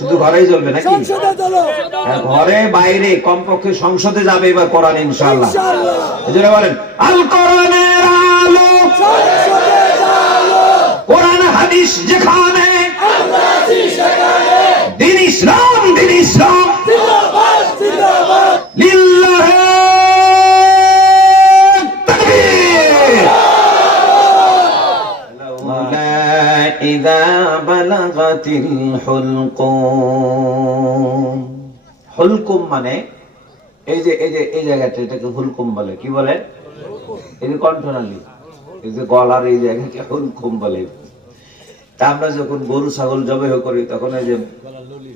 শুধু ঘরেই চলবে নাকি? ঘরে বাইরে কমপক্ষে সংসদে যাবে এবার কোরআন ইনশাআল্লাহ। এজন্য বলেন আল কোরআনের আলো, কোরআন হাদিস যেখানে, দ্বীন ইসলাম লিল্লাহি তাকবীর। ইযা বালাগাতিল হুলকুম। হুলকুম মানে এই যে এই জায়গাটা, এটাকে হুলকুম বলে। কি বলে? এই যে কণ্ঠনালী, এই যে গলার এই জায়গাকে হুলকুম বলে। তা আমরা যখন গরু ছাগল জবাই করি তখন এই যে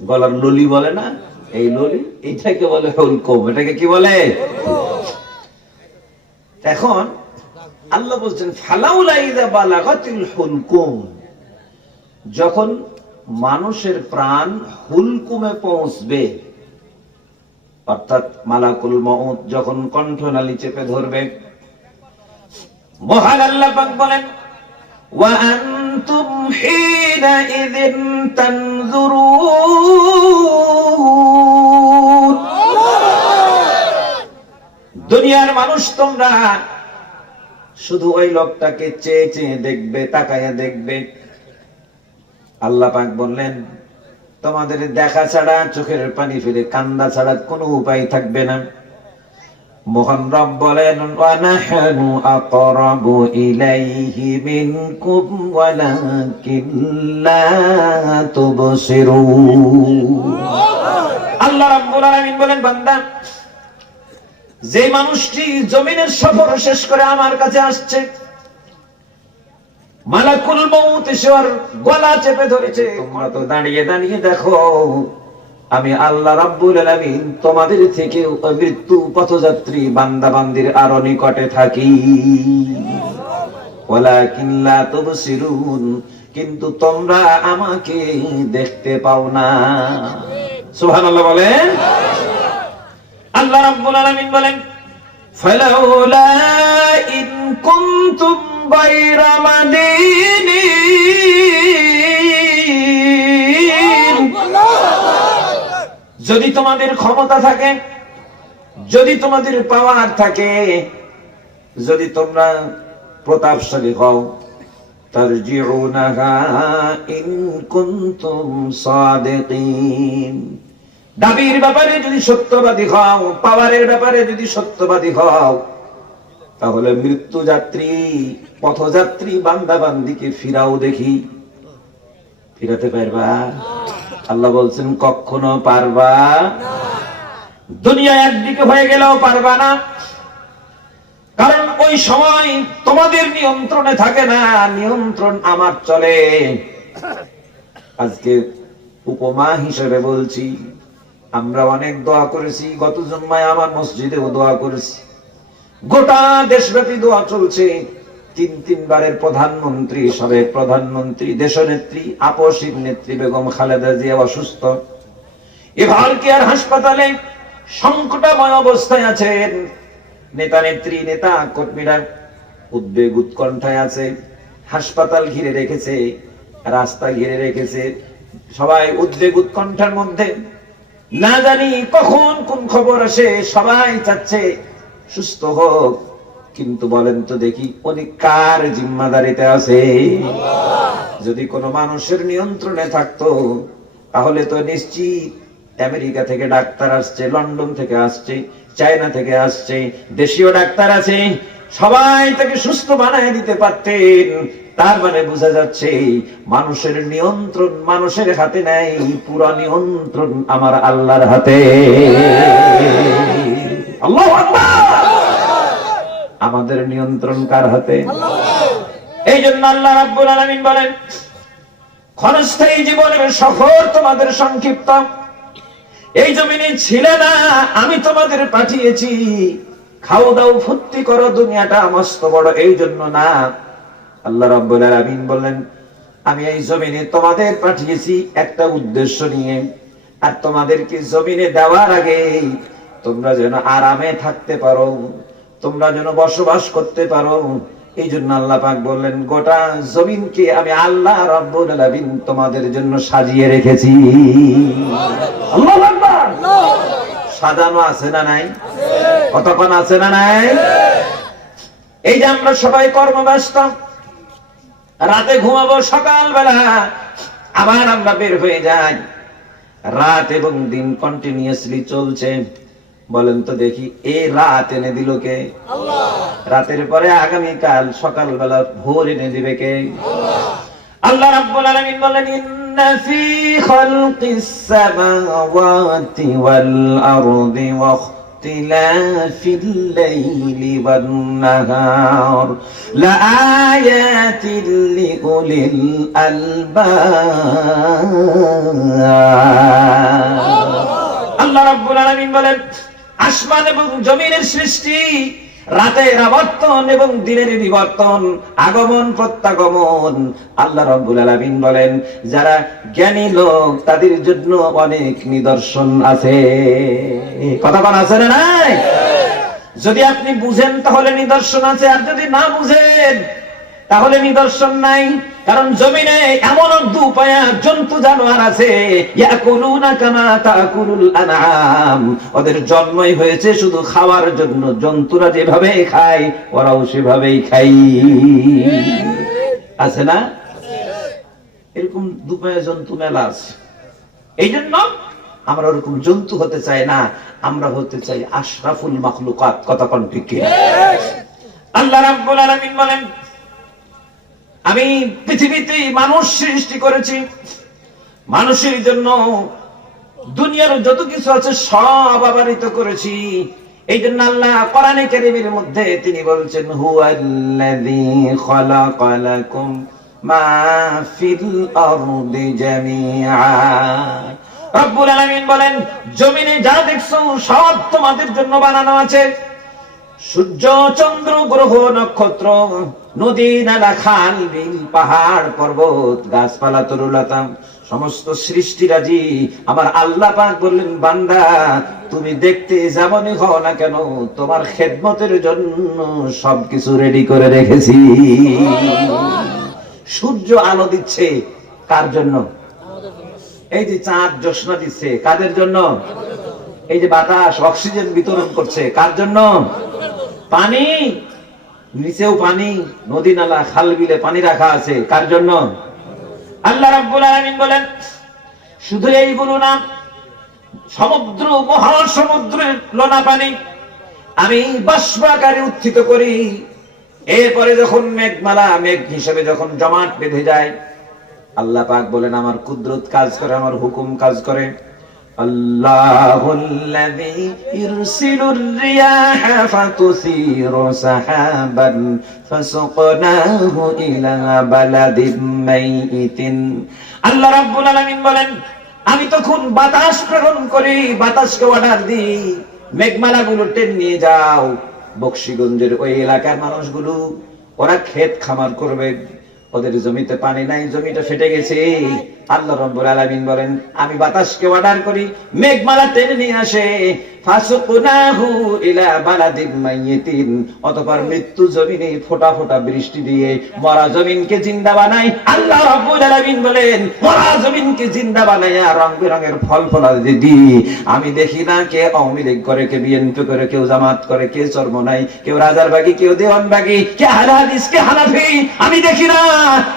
গলার ললি বলে না, এই ললি, এইটাকে বলে হুলকুম। এটাকে কি বলে? এখন আল্লাহ বলছেন ফালাউলা ইযা বালাগাতিল হুলকুম, যখন মানুষের প্রাণ হুলকুমে পৌঁছবে, অর্থাৎ মালাকুল মউত যখন কণ্ঠনালী চেপে ধরবে, মহান আল্লাহ পাক বলেন ওয়া আনতুম হিনাইযিন তানজুরুন। দুনিয়ার মানুষ তোমরা শুধু ওই লোকটাকে চেয়ে চেয়ে দেখবে, তাকায়া দেখবে। আল্লাহ পাক বললেন তোমাদের দেখা ছাড়া, চোখের পানি ফেলে কান্দা ছাড়া কোনো উপায় থাকবে না। মহান রব বলেন ওয়া নাহনু আকরাবু ইলাইহি মিনকুম ওয়ালাকিন লা তুবসিরুন। আল্লাহ রাব্বুল আলামিন বলেন বান্দা, যে মানুষটি জমিনের সফর শেষ করে আমার কাছে আসছে, মালাকুল মউত এসে ওর গলা চেপে ধরেছে, তোমরা তো দাঁড়িয়ে দাঁড়িয়ে দেখো আমি আল্লাহ রাব্বুল আলামিন তোমাদের থেকে মৃত্যু পথযাত্রী বান্দা বান্দির আরো নিকটে থাকি। ওয়ালাকিন লা তুবসিরুন, কিন্তু তোমরা আমাকে দেখতে পাও না। সুবহানাল্লাহ বলেন। আল্লাহ রাব্বুল আলামিন বলেন ফালাউলা ইন কুনতুম গায়রা মাদিনিন, যদি তোমাদের ক্ষমতা থাকে, যদি তোমাদের পাওয়ার থাকে, যদি তোমরা প্রতাপশালী হও, তারজিউনাহা ইন কুনতুম সাদিকিন, দাবির ব্যাপারে যদি সত্যবাদী হও, পাওয়ারের ব্যাপারে যদি সত্যবাদী হও, তাহলে মৃত্যু যাত্রী পথযাত্রী বান্দা বান্দিকে ফিরাও দেখি। ফিরাতে পারবা? আল্লাহ বলছেন কখনো পারবা না। দুনিয়া একদিকে হয়ে গেলেও পারবা না, কারণ ওই সময় তোমাদের নিয়ন্ত্রণে থাকে না, নিয়ন্ত্রণ আমার চলে। আজকে উপমা হিসেবে বলছি, আমরা অনেক দোয়া করেছি, গত জুম্মায় আমার মসজিদেও দোয়া করেছি, গোটা দেশব্যাপী দোয়া চলছে। তিনবারের প্রধানমন্ত্রী, সাবেক প্রধানমন্ত্রী, দেশনেত্রী, আপসীর নেত্রী বেগম খালেদা জিয়া অসুস্থ, এবার কেয়ার হাসপাতালে সংকটাময় অবস্থায় আছেন। নেতা নেত্রী, নেতা কর্মীরা উদ্বেগ উৎকণ্ঠায় আছে, হাসপাতাল ঘিরে রেখেছে, রাস্তা ঘিরে রেখেছে, সবাই উদ্বেগ উৎকণ্ঠার মধ্যে। না জানি কখন কোন খবর আসে, সবাই চাচ্ছে সুস্থ হোক। কিন্তু বলেন তো দেখি উনি কার জিম্মাদারিতে আছে? যদি কোনো মানুষের নিয়ন্ত্রণে থাকতো তাহলে তো নিশ্চিত আমেরিকা থেকে ডাক্তার আসছে, লন্ডন থেকে আসছে, চায়না থেকে আসছে, দেশীয় ডাক্তার আছে, সবাই তাকে সুস্থ বানায় দিতে পারতেন। তার মানে বোঝা যাচ্ছে মানুষের নিয়ন্ত্রণ মানুষের হাতে নাই, পুরো নিয়ন্ত্রণ আমার আল্লাহর হাতে। আল্লাহু আকবার। আমাদের নিয়ন্ত্রণ কার হাতে? এই জন্য আল্লাহ রাব্বুল আলামিন বলেন ক্ষণস্থায়ী জীবনের সফর তোমাদের সংক্ষিপ্ত, এই জমিনে ছিলে না, আমি তোমাদের পাঠিয়েছি, খাও দাও ফুর্তি করো, দুনিয়াটা মস্ত বড় এই জন্য না। আল্লাহ রাব্বুল আলামিন বললেন আমি এই জমিনে তোমাদের পাঠিয়েছি একটা উদ্দেশ্য নিয়ে, আর তোমাদেরকে জমিনে দেওয়ার আগে তোমরা যেন আরামে থাকতে পারো, তোমরা যেন বসবাস করতে পারো, এই জন্য আল্লাহ পাক বললেন গোটা জমিনকে আমি আল্লাহ রাব্বুল আলামিন তোমাদের জন্য সাজিয়ে রেখেছি। আল্লাহু আকবার। সাজানো আছে না নাই? কতক্ষণ আছে না নাই? এই যে আমরা সবাই কর্মব্যস্ত, রাতে ঘুমাবো, সকালবেলা আবার আমরা বের হয়ে যাই, রাত এবং দিন কন্টিনিউয়াসলি চলছে। বলেন তো দেখি, এই রাত এনে দিল কে? আল্লাহ। রাতের পরে আগামীকাল সকালবেলা ভোর এনে দিবে কে? আল্লাহ। আল্লাহ রাব্বুল আলামিন বলেন ইন্না ফি খালকিস সামাওয়াতি ওয়াল আরদি ওয়া ইখতিলাফিল লাইলি ওয়ান নাহার লাআয়াতিন লিউলিল আলবাব। আল্লাহ রাব্বুল আলামিন বলেন আসমান এবং জমিনের সৃষ্টি, রাতের আবর্তন এবং দিনের বিবর্তন, আগমন প্রত্যাগমন, আল্লাহ রাব্বুল আলামিন বলেন যারা জ্ঞানী লোক তাদের জন্য অনেক নিদর্শন আছে। কথা বলা আছে না নাই? যদি আপনি বুঝেন তাহলে নিদর্শন আছে, আর যদি না বুঝেন তাহলে নিদর্শন নাই। কারণ জমিনে এমন দুপায়া জন্তু জানোয়ার আছে, ইয়াকুলুনা কামা তাকুলুল আনআম, ওদের জন্মই হয়েছে শুধু খাওয়ার জন্য। জন্তুরা যেভাবে খায় ওরাও সেভাবেই খায়। আছে না? এরকম দুপায়া জন্তু মেলা আছে। এই জন্য আমরা ওরকম জন্তু হতে চাই না, আমরা হতে চাই আশরাফুল মাখলুকাত। কথা কোন ঠিক কি? আল্লাহ রাব্বুল আলামিন বলেন আমি পৃথিবীতে মানুষ সৃষ্টি করেছি মানুষের জন্য, দুনিয়ার যত কিছু আছে সব আবরিত করেছি। এই জন্য আল্লাহ কোরআনে কারীমের মধ্যে তিনি বলছেন হুয়াল্লাযী খালাকা লাকুম মা ফিল আরদি জামিআ। রব্বুল আলামিন বলেন জমিনে যা দেখছো সব তোমাদের জন্য বানানো আছে। সূর্য, চন্দ্র, গ্রহ, নক্ষত্র, নদী, নালা, খাল, বিল, পাহাড়, পর্বত, গাছপালা, তরুলতা, সমস্ত সৃষ্টিরাজি আমার আল্লাহ পাক বললেন বান্দা তুমি দেখতে যেমনই হও না কেন তোমার খেদমতের জন্য সবকিছু রেডি করে রেখেছি। সূর্য আলো দিচ্ছে কার জন্য? এই যে চাঁদ জ্যোৎস্না দিচ্ছে কাদের জন্য? এই যে বাতাস অক্সিজেন বিতরণ করছে কার জন্য? পানি, নিচেও পানি, নদী নালা খাল বিলে পানি রাখা আছে কার জন্য? আল্লাহ রাব্বুল আলামিন বলেন শুধু এইগুলো না, সমুদ্র, মহাসমুদ্রের লোনা পানি আমি বাষ্পাকারে উত্থিত করি। এরপরে যখন মেঘমালা মেঘ হিসেবে যখন জমাট বেঁধে যায়, আল্লাহ পাক বলেন আমার কুদরত কাজ করে, আমার হুকুম কাজ করে। আল্লাহুল্লাযী ইরসিলুর রিয়াহা ফাতুসিরু সাহাবান ফাসুকনাহু ইলা বালাদিন মাইতিন। আল্লাহ রাব্বুল আলামিন বলেন আমি তখন বাতাস প্রেরণ করি, বাতাসকে অর্ডার দিই মেঘমালাগুলো টেনে নিয়ে যাও বক্সিগঞ্জের ওই এলাকার মানুষগুলো, ওরা ক্ষেত খামার করবে, ওদের জমিতে পানি নাই, জমিটা ফেটে গেছে। আল্লাহ রাব্বুল আলামিন বলেন আমি বাতাসকে অর্ডার করি, মেঘমালা টেনে নিয়ে আসে, ফাসুকনাহু ইলা বালাদিন মাইতিন, অতঃপর মৃত্যু জমিনে ফোঁটা ফোঁটা বৃষ্টি দিয়ে মরা জমিনকে জিন্দা বানাই। আল্লাহ রাব্বুল আলামিন বলেন মরা জমিনকে জিন্দা বানাইয়া রং বেরঙের ফল ফলাদি দিই। আমি দেখি না কে আওয়ামী লীগ করে, কে বিএনপি করে, কেউ জামাত করে, কে চরমনাই, কেউ রাজারবাগী, কেউ দেওয়ানবাগী, কে হাদিস, কে হানাফি, আমি দেখি না।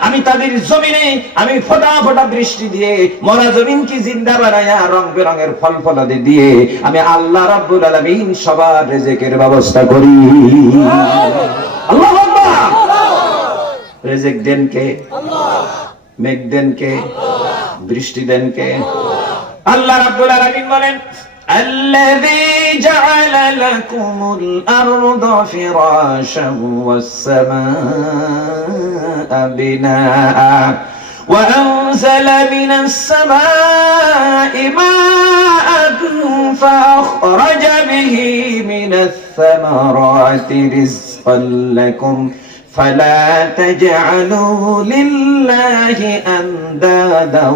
আমি তাদের জমিনে আমি ফোঁটা ফোঁটা বৃষ্টি দিয়ে মরা জমিনকে জিন্দা বানাইয়া রং বেরঙের ফল ফলাদি দিয়ে আমি আল্লাহ রাব্বুল আলামিন সবার রিজিকের ব্যবস্থা করি। আল্লাহু আকবার। রিজিক দেন কে? আল্লাহ। মেঘ দেন কে? আল্লাহ। বৃষ্টি দেন কে? আল্লাহ রাব্বুল আলামিন বলেন আল্লাযী জাআলা লাকুমুল আরদা ফিরাশান ওয়াস সামাআ বিনাআ وأنزل من السماء ماء فأخرج به من الثمرات رزقا لكم فلا تجعلوا لله أندادا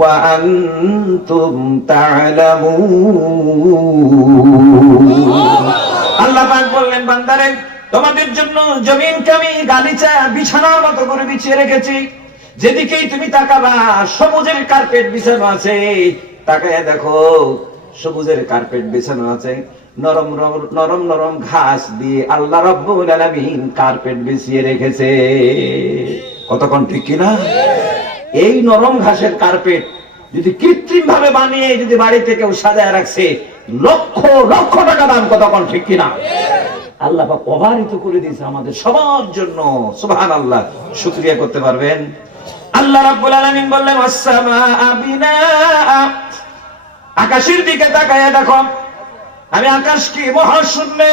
وأنتم تعلمون। আল্লাহ পাক বললেন বান্দারে তোমাদের জন্য জমিনকে আমি গালিচা বিছানার মতো করে বিছিয়ে রেখেছি, যেদিকেই তুমি তাকাবা সবুজের কার্পেট বিছানো আছে। তাকায় দেখো সবুজের কার্পেট বিছানো আছে, নরম নরম নরম ঘাস দিয়ে আল্লাহ রাব্বুল আলামিন কার্পেট বিছিয়ে রেখেছে। কতক্ষণ ঠিক কিনা? এই নরম ঘাসের কার্পেট যদি কৃত্রিম ভাবে বানিয়ে যদি বাড়িতে কেউ সাজায় রাখছে, লক্ষ লক্ষ টাকা দাম। কতক্ষণ ঠিক কিনা? আল্লাহ পাক অবারিত করে দিয়েছে আমাদের সবার জন্য। সুবহানাল্লাহ, শুকরিয়া করতে পারবেন? আল্লাহ রাব্বুল আলামিন বললেন ওয়াস-সামাআ বিনাআ, আকাশের দিকে তাকায়া দেখো আমি আকাশকে মহাশূন্যে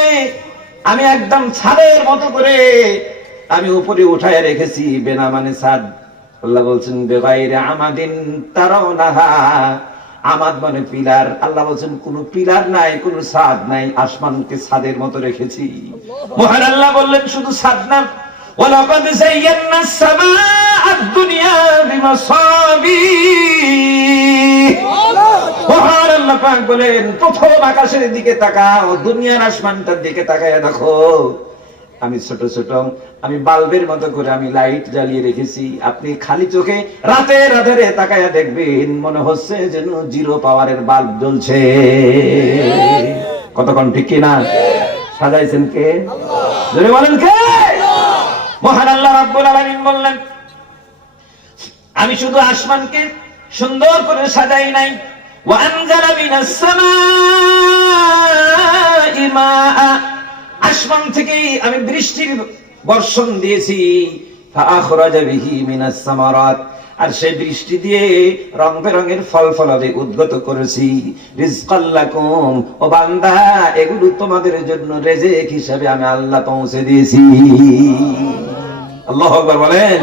আমি একদম ছাদের মতো করে আমি উপরে উঠায় রেখেছি। বেনা মানে ছাদ। আল্লাহ বলছেন বেগাইরে আমাদিন তারাউনাহা, আমাদ মানে পিলার। আল্লাহ বলছেন কোন পিলার নাই, কোন ছাদ নাই, আসমানকে ছাদের মতো রেখেছি। মহান আল্লাহ বললেন শুধু ছাদ না, ওয়ালাকাদ যায়্যানাস সামাআদ দুনিয়া বিমাসাবিহ। মহান আল্লাহ পাক বলেন প্রথম আকাশের দিকে তাকাও, দুনিয়ার আসমানটার দিকে তাকায়া দেখো আমি ছোট ছোট আমি বাল্বের মতো করে আমি লাইট জ্বালিয়ে রেখেছি। আপনি খালি চোখে রাতের আধারে তাকায়া দেখবেন মনে হচ্ছে যেন জিরো পাওয়ারের বাল্ব জ্বলছে। কতক্ষণ ঠিক কিনা? সাজাইছেন কে? জোরে বলেন কে? মহান আল্লাহ রাব্বুল আলামিন বললেন আমি শুধু আসমানকে সুন্দর করে সাজাই নাই, ওয়ানজালা মিনাস সামাই মাআ, আসমান থেকে আমি বৃষ্টির বর্ষণ দিয়েছি। ফাআখরাজা বিহি মিনাস সামারাত, আর সেই বৃষ্টি দিয়ে রং বেরঙের ফল ফলাদি উদ্গত করেছি। রিজকাল লাকুম, ও বান্দা এগুলো তোমাদের জন্য রিজিক হিসেবে আমি আল্লাহ পৌঁছে দিয়েছি। আল্লাহু আকবার বলেন।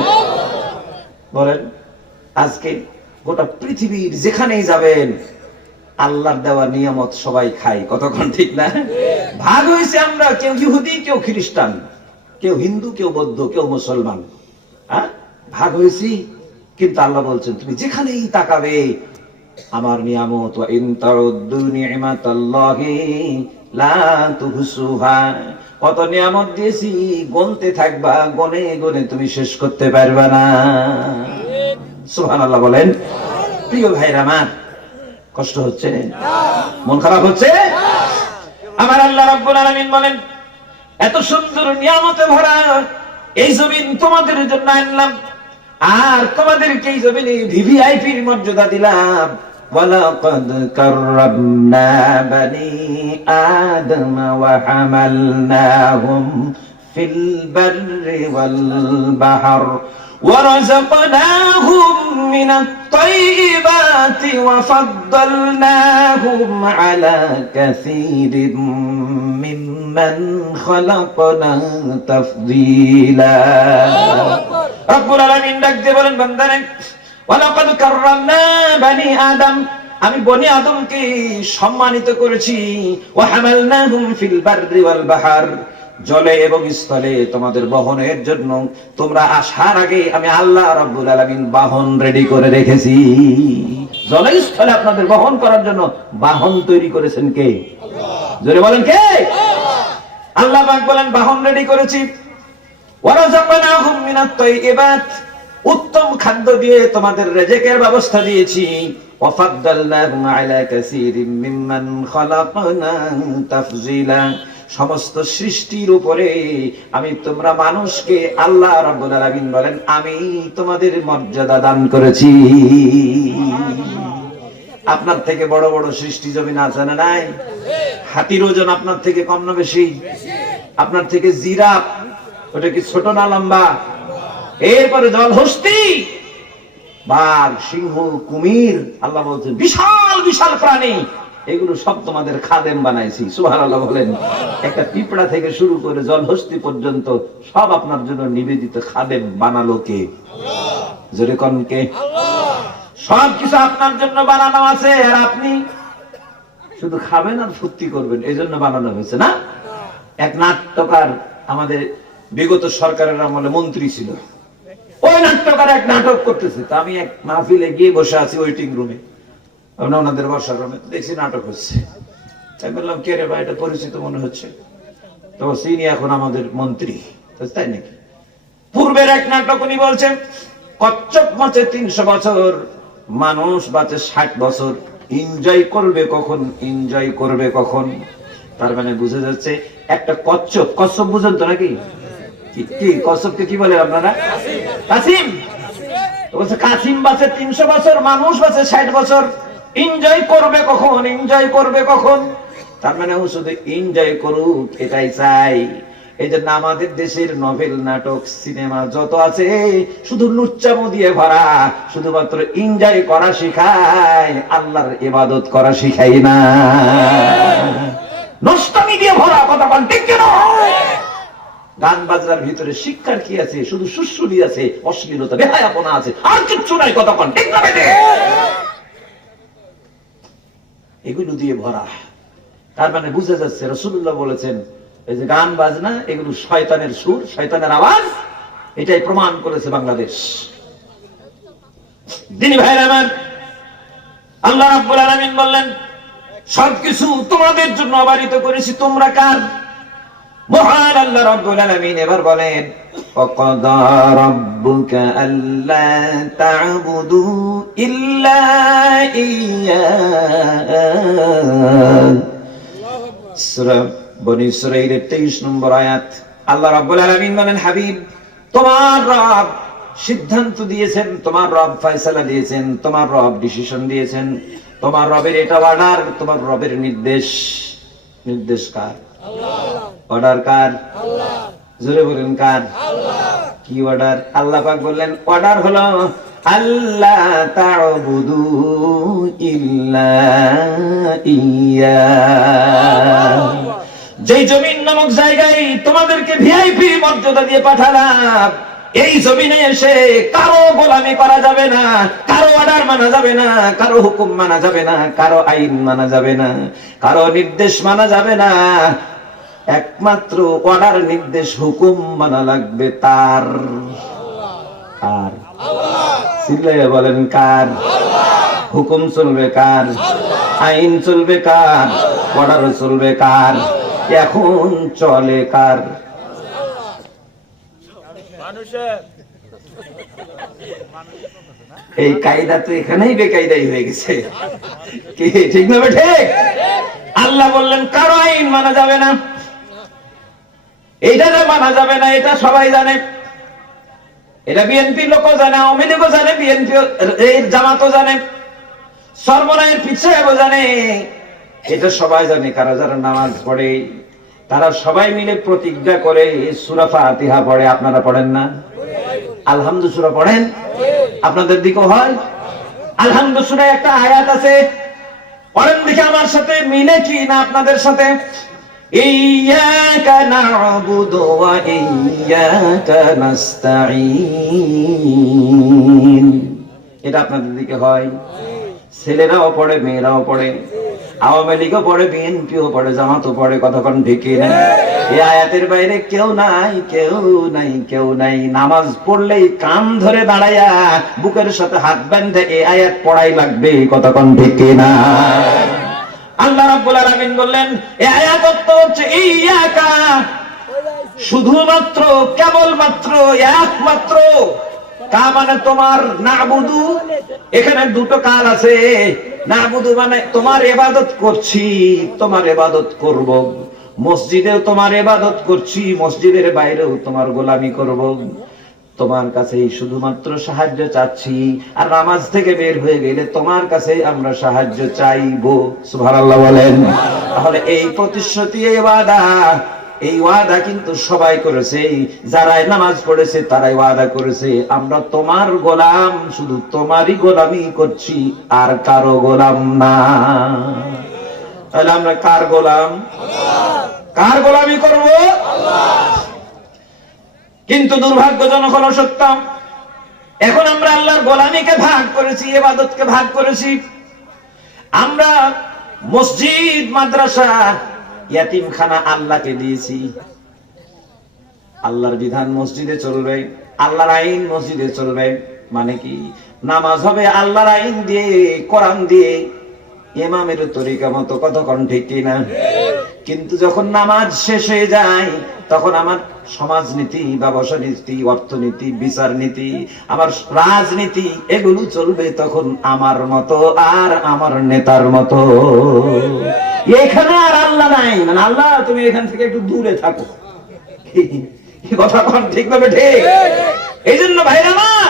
বলেন আজকে গোটা পৃথিবীর যেখানেই যাবেন আল্লাহর দেওয়া নিয়ামত সবাই খায়। কতক্ষণ ঠিক না? ভাগ হয়েছে আমরা, কেউ ইহুদি, কেউ খ্রিস্টান, কেউ হিন্দু, কেউ বৌদ্ধ, কেউ মুসলমান। ভাগ হয়েছি, কিন্তু আল্লাহ বলছেন তুমি যেখানেই তাকাবে আমার নিয়ামত। ওয়া ইন তাউদ্দু নি'মাতাল্লাহি লা তুহসুহা, কত নিয়ামত দিয়েছি গুনতে থাকবা, গনে গনে তুমি শেষ করতে পারবে না। সুবহানাল্লাহ বলেন। প্রিয় ভাইরা আমার, কষ্ট হচ্ছে? মন খারাপ হচ্ছে? আমার আল্লাহ রাব্বুল আলামিন বলেন এত সুন্দর নিয়ামতে ভরা এই জমিন তোমাদের জন্য আনলাম, আর তোমাদেরকে এই জমিনে ভিভিআইপির মর্যাদা দিলাম। ওয়ালাকাদ কাররামনা বানি আদম ওয়া হামালনাহুম ফিল বাররি ওয়াল বাহর ورزقناهم من الطيبات وفضلناهم على كثير ممن خلقنا تفضيلا। رب العالمين ডাক দিয়ে বলেন বান্দারে ওয়ালাকাদ কাররামনা বানি আদম, আমি বনি আদমকে সম্মানিত করেছি। ওয়া হামালনাহুম ফিল বাররি ওয়াল বাহর, জলে এবং স্থলে তোমাদের বহনের জন্য তোমরা আসার আগে আমি আল্লাহ রাব্বুল আলামিন বাহন রেডি করে রেখেছি। জলে স্থলে আপনাদের বহন করার জন্য বাহন তৈরি করেছেন কে? জোরে বলেন কে? আল্লাহ পাক বলেন বাহন রেডি করেছি। ওয়ারাযাকনাহুম মিনাত তাইয়্যিবাত, উত্তম খাদ্য দিয়ে তোমাদের রিজিকের ব্যবস্থা দিয়েছি। ওয়াফাদ্দালনাহুম আলা কাসীরিম মিম্মান খালাকনা তাফযীলা, সমস্ত সৃষ্টির উপরে আমি তোমরা মানুষকে আল্লাহ রাব্বুল আলামিন বলেন আমি তোমাদের মর্যাদা দান করেছি। আপনার থেকে বড় বড় সৃষ্টি জমিন আছে না নাই? হাতির ওজন আপনার থেকে কম না বেশি? আপনার থেকে জিরাফ, ওটা কি ছোট না লম্বা? এরপরে জলহস্তি, বাঘ, সিংহ, কুমির, আল্লাহ বলছেন বিশাল বিশাল প্রাণী, এগুলো সব তোমাদের খাদেম বানাইছি। সুবহানাল্লাহ বলেন। একটা পিঁপড়া থেকে শুরু করে জলহস্তি পর্যন্ত সব আপনার জন্য নিবেদিত খাদেম বানালো কে? জোরে কোন কে? সবকিছু আপনার জন্য বানানো আছে, আর আপনি শুধু খাবেন আর ফুর্তি করবেন, এই জন্য বানানো হয়েছে না? এক নাট্যকার আমাদের বিগত সরকারের আমলে মন্ত্রী ছিল, ওই নাট্যকার এক নাটক করতেছে। তা আমি এক মাহফিলে গিয়ে বসে আছি ওয়েটিং রুমে, ওনাদের বসার রুমে, দেখছি নাটক হচ্ছে। আমি বললাম কে রে ভাই, এটা পরিচিত মনে হচ্ছে। তো তিনি এখন আমাদের মন্ত্রী, তাই নাকি? পূর্বের এক নাটক উনি বলছেন কচ্ছপ বাঁচে 300 বছর, মানুষ বাঁচে 60 বছর। এনজয় করবে কখন, এনজয় করবে কখন? তার মানে বুঝে যাচ্ছে একটা কচ্ছপ, কচ্ছপ বুঝেন তো নাকি? কি কচ্ছপকে কি বলে আপনারা? কাসিম। বলছে কাসিম বাঁচে 300 বছর, মানুষ বাঁচে 60 বছর। এনজয় করবে কখন, এনজয় করবে কখন? তার মানে ও শুধু এনজয় করুক এটাই চাই। এই জন্য আমাদের দেশের নভেল, নাটক, সিনেমা যত আছে শুধু লুচ্চামো দিয়ে ভরা, শুধুমাত্র এনজয় করা শিখায়, আল্লাহর ইবাদত করা শিখাই না। নষ্টামি দিয়ে ভরা, কথা বল ঠিক কেন? গান বাজনার ভিতরে শিক্ষার কি আছে? শুধু সুশ্রুতি আছে, অশ্লীলতা, বেহায়াপনা আছে, আর কিচ্ছু নাই। কথা বল ঠিক না? এগুলো দিয়ে ভরা। তার মানে বুঝে যাচ্ছে রাসূলুল্লাহ বলেছেন এই যে গান বাজনা এগুলো শয়তানের সুর, শয়তানের আওয়াজ। এটাই প্রমাণ করেছে বাংলাদেশ। দিনী ভাইরা আমার, আল্লাহ রাব্বুল আলামিন বললেন সবকিছু তোমাদের জন্য অবারিত করেছি, তোমরা কার? মহান আল্লাহ রাব্বুল আলামিন এবার বলেন ওয়াকাদা রাব্বুকা আল্লা তা'বুদু ইল্লা ইয়্যা। সূরা বনী ইসরাঈলের 23 নম্বর আয়াত। আল্লাহ রাব্বুল আলামিন বলেন হাবিব, তোমার রব সিদ্ধান্ত দিয়েছেন, তোমার রব ফয়সালা দিয়েছেন, তোমার রব ডিসিশন দিয়েছেন, তোমার রবের এটা অর্ডার, তোমার রবের নির্দেশ। নির্দেশ কার? অর্ডার কার? জোরে বলেন কার? কি অর্ডার? আল্লাহ পাক বললেন অর্ডার হলো আল্লাহ তা'বুদু ইল্লা ইয়্যা। যেই জমিন নামক জায়গায় তোমাদেরকে ভিআইপি মর্যাদা দিয়ে পাঠালাম, এই জমিনে এসে কারো গোলামি করা যাবে না, কারো অর্ডার মানা যাবে না, কারো হুকুম মানা যাবে না, কারো আইন মানা যাবে না, কারো নির্দেশ মানা যাবে না। একমাত্র অর্ডার, নির্দেশ, হুকুম মানা লাগবে তার। কার? চিল্লাইয়া বলেন কার? হুকুম চলবে কার? আইন চলবে কার? অর্ডার চলবে কার? এখন চলে কার? এই কায়দা তো এখানেই বেকায়দাই হয়ে গেছে। কি ঠিক না? ঠিক। আল্লাহ বললেন কারো আইন মানা যাবে না, এইটা মানা যাবে না, এটা সবাই জানে। এটা বিএনপির লোকও জানে, আওয়ামী লীগও জানে, বিএনপি জামাতও জানে, সর্বনায়ের পিছায়ও জানে, এটা সবাই জানে। কারা যারা নামাজ পড়ে তারা সবাই মিলে প্রতিজ্ঞা করে সূরা ফাতিহা পড়ে। আপনারা পড়েন না? আলহামদু সূরা পড়েন? আপনাদের দিকেও হয়? আলহামদু সূরায় একটা আয়াত আছে, পড়েন দেখি আমার সাথে মিলে কি না আপনাদের সাথে। ইয়্যাকা না'বুদু ওয়া ইয়্যাকা নাস্তাঈন। এটা আপনাদের দিকে হয়? ছেলেরাও পড়ে, মেয়েরাও পড়ে, আওয়ামী লীগও পড়ে, বিএনপিও পড়ে, জামাতও পড়ে। কতক্ষণ ঢেকে না? এই আয়াতের বাইরে কেউ নাই, কেউ নাই, কেউ নাই। নামাজ পড়লেই কান ধরে দাঁড়াইয়া বুকের সাথে হাত বেঁধে এই আয়াত পড়াই লাগবে। কতক্ষণ ঢেকে না? আল্লাহ রাব্বুল আলামিন বললেন এই আয়াত অর্থ হচ্ছে ইয়্যাকা, শুধুমাত্র, কেবলমাত্র, একমাত্র। কা মানে তোমার, না'বুদু এখানে দুটো কাল আছে। না'বুদু মানে তোমার ইবাদত করছি, তোমার ইবাদত করব। মসজিদেও তোমার ইবাদত করছি, মসজিদের বাইরেও তোমার গোলামি করব। তোমার কাছেই শুধুমাত্র সাহায্য চাচ্ছি, আর নামাজ থেকে বের হয়ে গেলে তোমার কাছে আমরা সাহায্য চাইবো। সুবহানাল্লাহ বলেন। তাহলে এই প্রতিশ্রুতি, এই ওয়াদা, এই ওয়াদা কিন্তু সবাই করেছে। যারাই নামাজ পড়েছে তারাই ওয়াদা করেছে আমরা তোমার গোলাম, শুধু তোমারই গোলামি করছি, আর কারো গোলাম না। তাহলে আমরা কার গোলাম? কার গোলামি করব? কিন্তু দুর্ভাগ্যজনক হলো সত্য, এখন আমরা আল্লাহর গোলামিকে ভাগ করেছি, ইবাদতকে ভাগ করেছি। আমরা মসজিদ, মাদ্রাসা, ইয়াতিমখানা আল্লাহকে দিয়েছি। আল্লাহর বিধান মসজিদে চলবে, আল্লাহর আইন মসজিদে চলবে। মানে কি? নামাজ হবে আল্লাহর আইন দিয়ে, কোরআন দিয়ে, ইমামের তরিকা মতো। কতক্ষণ ঠিক কিনা? কিন্তু যখন নামাজ শেষ হয়ে যায় তখন আমার সমাজনীতি, ব্যবসা নীতি, অর্থনীতি, বিচার নীতি, আমার রাজনীতি এগুলো চলবে তখন আমার মতো আর আমার নেতার মতো। এখানে আর আল্লাহ নাই, মানে আল্লাহ তুমি এখান থেকে একটু দূরে থাকো। কথা কোন ঠিক ভাবে ঠিক? এই জন্য ভাইরা আমার,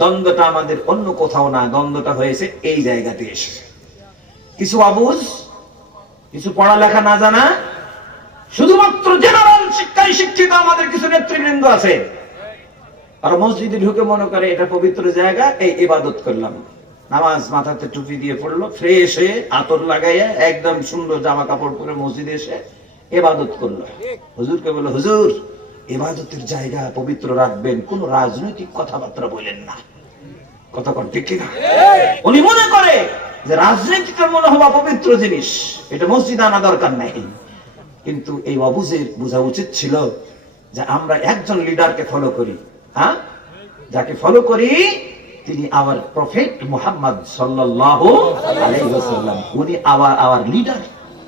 দ্বন্দ্বটা আমাদের অন্য কোথাও না, দ্বন্দ্বটা হয়েছে এই জায়গাতে এসে। কিছু অবুঝ, কিছু পড়ালেখা না জানা, শুধুমাত্র জেনারেল শিক্ষায় শিক্ষিত আমাদের কিছু নেতৃবৃন্দ আছে, আর মসজিদে ঢুকে মনে করে এটা পবিত্র জায়গা, এই ইবাদত করলাম, নামাজ মাথাতে টুপি দিয়ে পড়লো, ফ্রেশ হয়ে আতর লাগাইয়া একদম সুন্দর জামা কাপড় পরে মসজিদে এসে ইবাদত করলো। হুজুরকে বলল, হুজুর ইবাদতের জায়গা পবিত্র রাখবেন, কোন রাজনৈতিক কথাবার্তা বলেন না। কথা কোন ঠিক কিনা? উনি মনে করে যে রাজনীতিটা মনে হওয়া পবিত্র জিনিস, এটা মসজিদ আনা দরকার নাই। কিন্তু এই অবুঝের বোঝা উচিত ছিল যে আমরা একজন লিডারকে ফলো করি, হ্যাঁ, যাকে ফলো করি তিনি আমার প্রফেট মুহাম্মদ সাল্লাল্লাহু আলাইহি ওয়াসাল্লাম। উনি আওয়ার লিডার,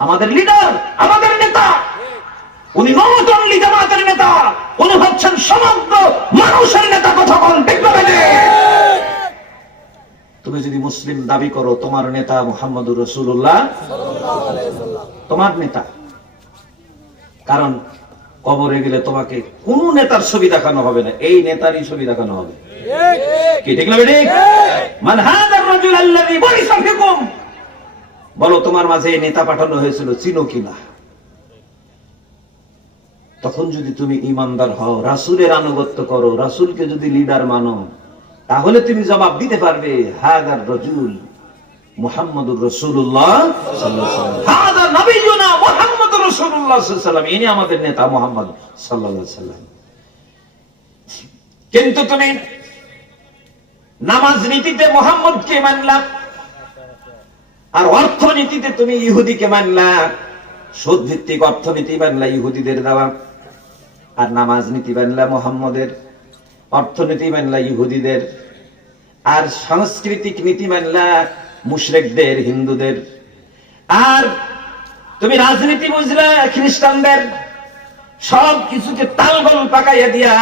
আমাদের লিডার, আমাদের নেতা। উনি নতুন জামাতের নেতা, উনি হচ্ছেন সমগ্র মানুষের নেতা। কথা বল ঠিক না? তুমি যদি মুসলিম দাবি করো, তোমার নেতা মুহাম্মদুর রাসূলুল্লাহ সাল্লাল্লাহু আলাইহি ওয়াসাল্লাম তোমার নেতা। কারণ কবরে গেলে তোমাকে কোন নেতার ছবি দেখানো হবে না, এই নেতারই ছবি দেখানো হবে। কি ঠিক না বেঠিক? মান হাদার রাজুল আল্লাযী বুইসা ফিকুম, বলো তোমার মাঝে নেতা পাঠানো হয়েছিল, চিনো কিনা? তখন যদি তুমি ইমানদার হও, রাসূলের আনুগত্য করো, রাসূলকে যদি লিডার মানো, তাহলে তুমি জবাব দিতে পারবে, হাদার রাজুল মুহাম্মদুর রাসূলুল্লাহ সাল্লাল্লাহু আলাইহি ওয়াসাল্লাম, হাদা নবিয়ুনা মুহাম্মদুর রাসূলুল্লাহ সাল্লাল্লাহু আলাইহি ওয়াসাল্লাম, ইনি আমাদের নেতা মুহাম্মদ সাল্লাল্লাহু আলাইহি ওয়াসাল্লাম। কিন্তু তুমি নামাজ নীতিতে মুহাম্মদকে মানলা, আর অর্থনীতিতে তুমি ইহুদিকে মানলা। সুদ ভিত্তিক অর্থনীতি মানলা ইহুদিদের দেওয়া, আর নামাজ নীতি মানলা মুহাম্মদের, অর্থনীতি মানলা ইহুদিদের, আর সাংস্কৃতিক নীতি মানলা মুশরিকদের, হিন্দুদের, আর তুমি রাজনীতি বুঝলা খ্রিস্টানদের। সব কিছুকে তালগোল পাকাইয়া দিয়া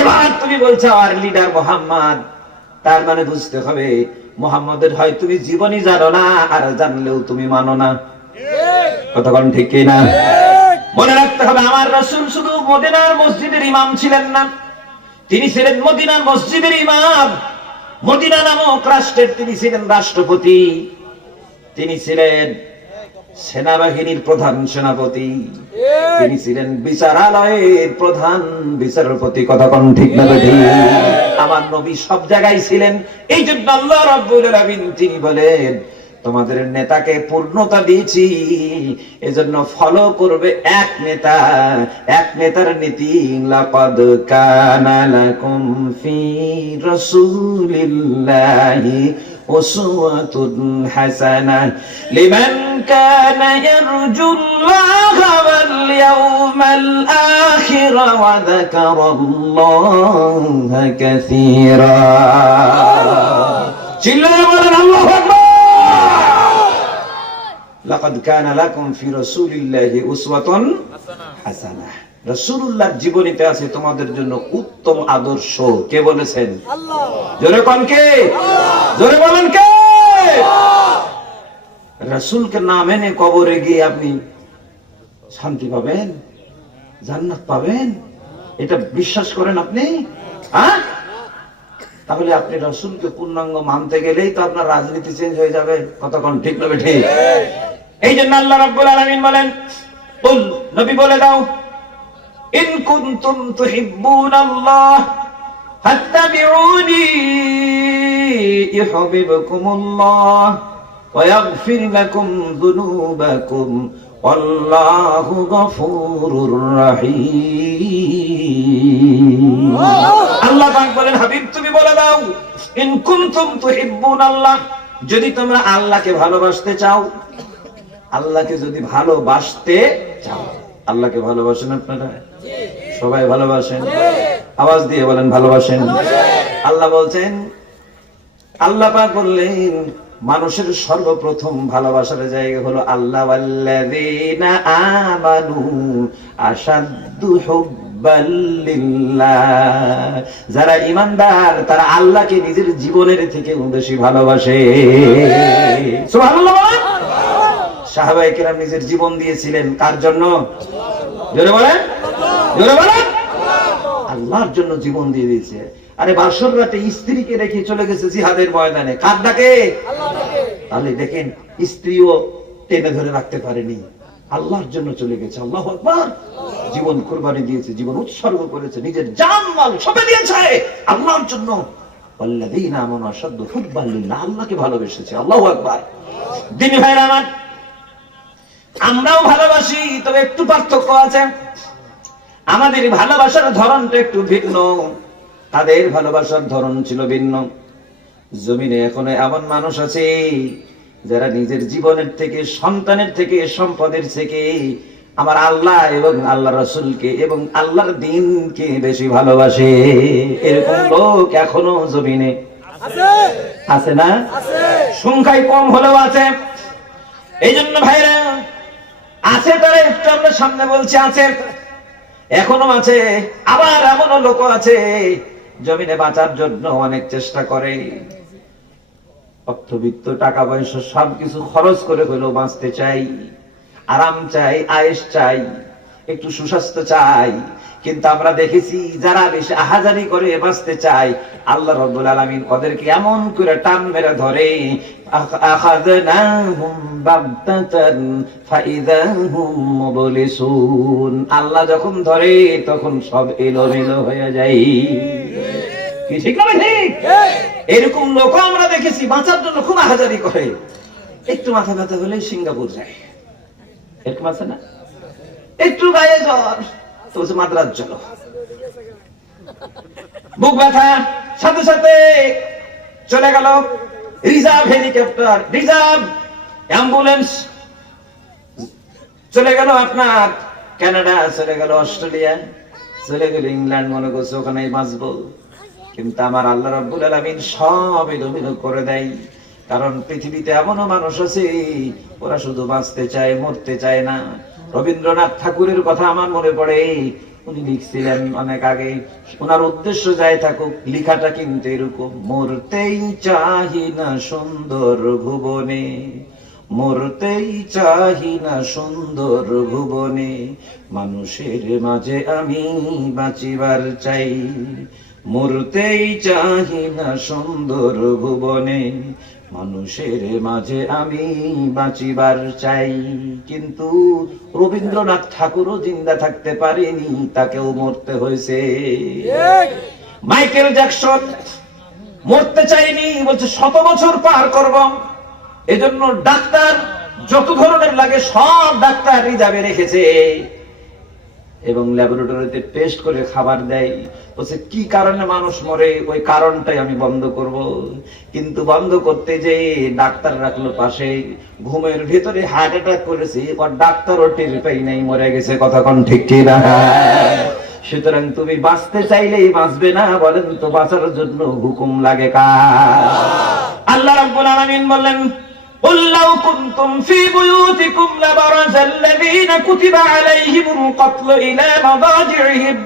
এবার তুমি বলছো আর লিডার মুহাম্মদ। তার মানে বুঝতে হবে মুহাম্মদের হয় তুমি জীবনই জানো না, আর জানলেও তুমি মানো না। কতক্ষণ ঠিক কিনা? মনে রাখতে হবে, আমার রাসূল শুধু মদিনার মসজিদের ইমাম ছিলেন না, তিনি ছিলেন মদিনার মসজিদের ইমাম। মদিনা নামক রাষ্ট্রের তিনি ছিলেন রাষ্ট্রপতি, তিনি ছিলেন সেনাবাহিনীর প্রধান সেনাপতি, তিনি ছিলেন বিচারালয়ের প্রধান বিচারপতি। কতক্ষণ ঠিক না বেঠিক? আমার নবী সব জায়গায় ছিলেন। এই জন্য আল্লাহ রাব্বুল আলামিন তিনি বলেন, তোমাদের নেতাকে পূর্ণতা দিয়েছি, এজন্য ফলো করবে এক নেতা, এক নেতার নীতি। লাকাদ কানা লাকুম ফি রাসূলিল্লাহি উসওয়াতুন হাসানাহ লিমান কানা ইয়ারজুল্লাহা ওয়াল ইয়াওমাল আখির ওয়া যাকারাল্লাহা কাসীরা। চিল্লায়ে বলেন আল্লাহু আকবার। লাকাদ কানা লাকুম ফি রাসূলিল্লাহি উসওয়াতুন হাসানাহ। রাসূলুল্লাহর জীবনীতে আছে তোমাদের জন্য উত্তম আদর্শ। কে বলেছেন? আল্লাহ। জোরে কোন কে? আল্লাহ। জোরে বলেন কে? আল্লাহ। রাসূলকে না মেনে কবরে গিয়ে আপনি শান্তি পাবেন, জান্নাত পাবেন, এটা বিশ্বাস করেন আপনি? হ্যাঁ, তাহলে আপনি রাসূলকে পূর্ণাঙ্গ মানতে গেলেই তো আপনার রাজনীতি চেঞ্জ হয়ে যাবে। কতক্ষণ ঠিক না বেঠিক? এই জন্য আল্লাহ রাব্বুল আলামিন বলেন, কুল, নবী বলে দাও, ইন কুনতুম তুহিব্বুনাল্লাহ ফাত্তাবিউনি ইউহিব্বুকুমুল্লাহ ওয়া ইয়াগফির লাকুম যুনুবাকুম ওয়াল্লাহু গফুরুর রহিম। আল্লাহ পাক বলেন, হাবিব তুমি বলে দাও, ইন কুনতুম তুহিব্বুনাল্লাহ, যদি তোমরা আল্লাহকে ভালোবাসতে চাও, আল্লাহকে যদি ভালোবাসতে চাও। আল্লাহকে ভালোবাসেন আপনারা? সবাই ভালোবাসেন? আওয়াজ দিয়ে বলেন ভালোবাসেন। আল্লাহ বলছেন, আল্লাহ পাক বললেন, মানুষের সর্বপ্রথম ভালোবাসার জায়গা হলো আল্লাহ। ওয়াল্লাযীনা আমানু আশাদ্দু হুব্বাল লিল্লাহ, যারা ঈমানদার তারা আল্লাহকে নিজের জীবনের থেকে বেশি ভালোবাসে। সুবহানাল্লাহ। সাহাবায়ে কেরাম নিজের জীবন দিয়েছিলেন কার জন্য? জোরে বলেন, জোরে বলেন। আল্লাহর জন্য জীবন দিয়ে দিয়েছে। আরে বাসর রাতে স্ত্রীকে রেখে চলে গেছে জিহাদের ময়দানে, কার ডাকে? তাহলে দেখেন স্ত্রীও টেনে ধরে রাখতে পারেনি, আল্লাহর জন্য চলে গেছে। আল্লাহু আকবার। জীবন কুরবানি দিয়েছে, জীবন উৎসর্গ করেছে, নিজের জান মাল সবে দিয়েছে আল্লাহর জন্য। ওয়াল্লাযীনা আমানু আশাদ্দু হুব্বাল লিল্লাহ, আল্লাহকে ভালোবেসেছে। আল্লাহু আকবার। দিনী ভাইরা আমার, আমরাও ভালোবাসি, তবে একটু পার্থক্য আছে। আমাদের ভালোবাসার ধরনটা একটু ভিন্ন, তাদের ভালোবাসার ধরন ছিল ভিন্ন। জমিনে এখনো এমন মানুষ আছে যারা নিজের জীবনের থেকে, সন্তানের থেকে, সম্পদের থেকে আমার আল্লাহ এবং আল্লাহ রাসূলকে এবং আল্লাহর দ্বীনকে বেশি ভালোবাসে। এরকম লোক এখনো জমিনে আছে না? সংখ্যায় কম হলেও আছে। এই জন্য ভাইরা আছে, তারা একটু আমরা সামনে বলছি আছে, এখনো আছে। আবার এমনও লোক আছে জমিনে বাঁচার জন্য অনেক চেষ্টা করে, অর্থবিত্ত, টাকা পয়সা সবকিছু খরচ করে হলেও বাঁচতে চাই, আরাম চাই, আয়েশ চাই, একটু সুস্বাস্থ্য চাই। কিন্তু আমরা দেখেছি যারা বেশি আহাজারি করে বাঁচতে চায়, আল্লাহ রাব্বুল আলামিন ওদেরকে এমন করে টান মেরে ধরে, আখাযনাহুম বাগতাতান ফাইযা হুম মুবলিসুন। আল্লাহ যখন ধরে তখন সব এলোমেলো হয়ে যায়। কি ঠিক না ঠিক? এরকম লোক আমরা দেখেছি বাঁচার জন্য খুব আহাজারি করে, একটু মাথা ব্যথা হলে সিঙ্গাপুর যায়, এরকম আছে না? একটু গায়ে জ্বর তো মাদ্রাজ চলো, বুক ব্যথা সাথে সাথে চলে গেল রিজার্ভ হেলিকপ্টার, রিজার্ভ অ্যাম্বুলেন্স, চলে গেল আপনার কানাডা, চলে গেল অস্ট্রেলিয়া, চলে গেল ইংল্যান্ড, মনে করছে ওখানেই বাঁচবো। কিন্তু আমার আল্লাহ রাব্বুল আলামিন সব এলোমেলো করে দেয়। কারণ পৃথিবীতে এমনও মানুষ আছে ওরা শুধু বাঁচতে চায়, মরতে চায় না। রবীন্দ্রনাথ ঠাকুরের কথা আমার মনে পড়ে, উনি লিখছিলেন অনেক আগে, ওনার উদ্দেশ্য যাই থাকুক, লেখাটা কিন্তু এরকম, মরতেই চাহি না সুন্দর ভুবনে, মরতেই চাহি না সুন্দর ভুবনে, মানুষের মাঝে আমি বাঁচিবার চাই, মরতেই চাহি না সুন্দর ভুবনে, মানুষের মাঝে আমি বাঁচিবার চাই। কিন্তু রবীন্দ্রনাথ ঠাকুরও জিন্দা থাকতে পারেনি, তাকেও মরতে হয়েছে। মাইকেল জ্যাকসন মরতে চাইনি, বলছে 100 বছর পার করব। এজন্য ডাক্তার যত ধরনের লাগে সব ডাক্তার রিজার্ভে রেখেছে এবং ল্যাবরেটরিতে টেস্ট করে খাবার দেয়। বলছে কি কারণে মানুষ মরে, ওই কারণটাই আমি বন্ধ করব। কিন্তু বন্ধ করতে যে ডাক্তার রাখলো পাশে, ঘুমের ভিতরে হার্ট অ্যাটাক করেছে, আর ডাক্তারও টের পাই নাই, মরে গেছে। কথা কোন ঠিক কি না? সুতরাং তুমি বাঁচতে চাইলেই বাঁচবে না, বলেন তো বাঁচার জন্য হুকুম লাগে কার? আল্লাহ রাব্বুল আলামিন বললেন, قل لو كنتم في بيوتكم لبرز الذين كتب عليهم القتل إلى مضاجعهم।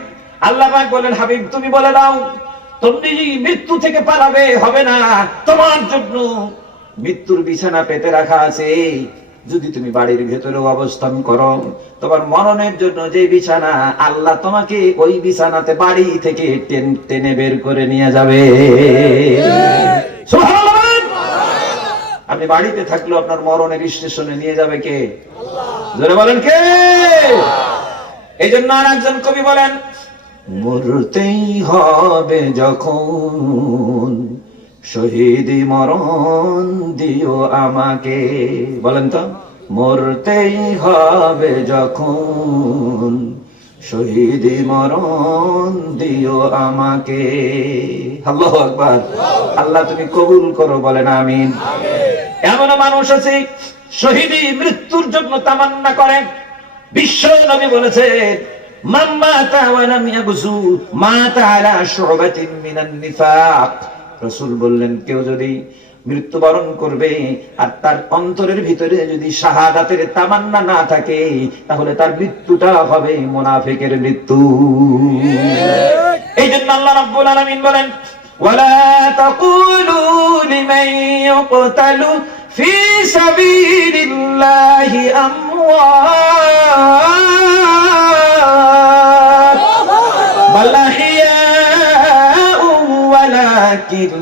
আল্লাহ পাক বলেন, হাবিব তুমি বলে দাও, তুমি মৃত্যু থেকে পালাবে হবে না, তোমার জন্য মৃত্যুর বিছানা পেতে রাখা আছে। যদি তুমি বাড়ির ভেতরে অবস্থান করো, তোমার মরণের জন্য যে বিছানা, আল্লাহ তোমাকে ওই বিছানাতে বাড়ি থেকে টেনে বের করে নিয়ে যাবে। সুবহানাল্লাহ। আপনি বাড়িতে থাকলেও আপনার মরণের স্টেশনে নিয়ে যাবে কে? জোরে বলেন কে? এই জন্য আর একজন কবি বলেন, মরতেই হবে যখন শহীদি মরণ দিও আমাকে। বলেন তো, মরতেই হবে যখন শহীদি মরণ দিও আমাকে। আল্লাহু আকবার। আল্লাহ তুমি কবুল করো, বলেন আমিন। এমন মানুষ আছে শহীদি মৃত্যুর জন্য তামান্না করেন। বিশ্ব নবী বলেছেন, মান মাতা ওয়া লাম ইয়াবসু মাতা আলা শুবাতিন মিনান নিফাক। রাসূল বললেন, কেউ যদি মৃত্যুবরণ করবে, আর তার অন্তরের ভিতরে যদি শাহাদাতের তামান্না না থাকে, তাহলে তার মৃত্যুটা হবে মুনাফিকের মৃত্যু। এই জন্য আল্লাহ রাব্বুল আলামিন বলেন, ওয়ালা তাকুলু লিমান ইউকতালু ফি সাবিলিল্লাহি আমওয়াত বাল আহইয়াউ ওয়ালাকিন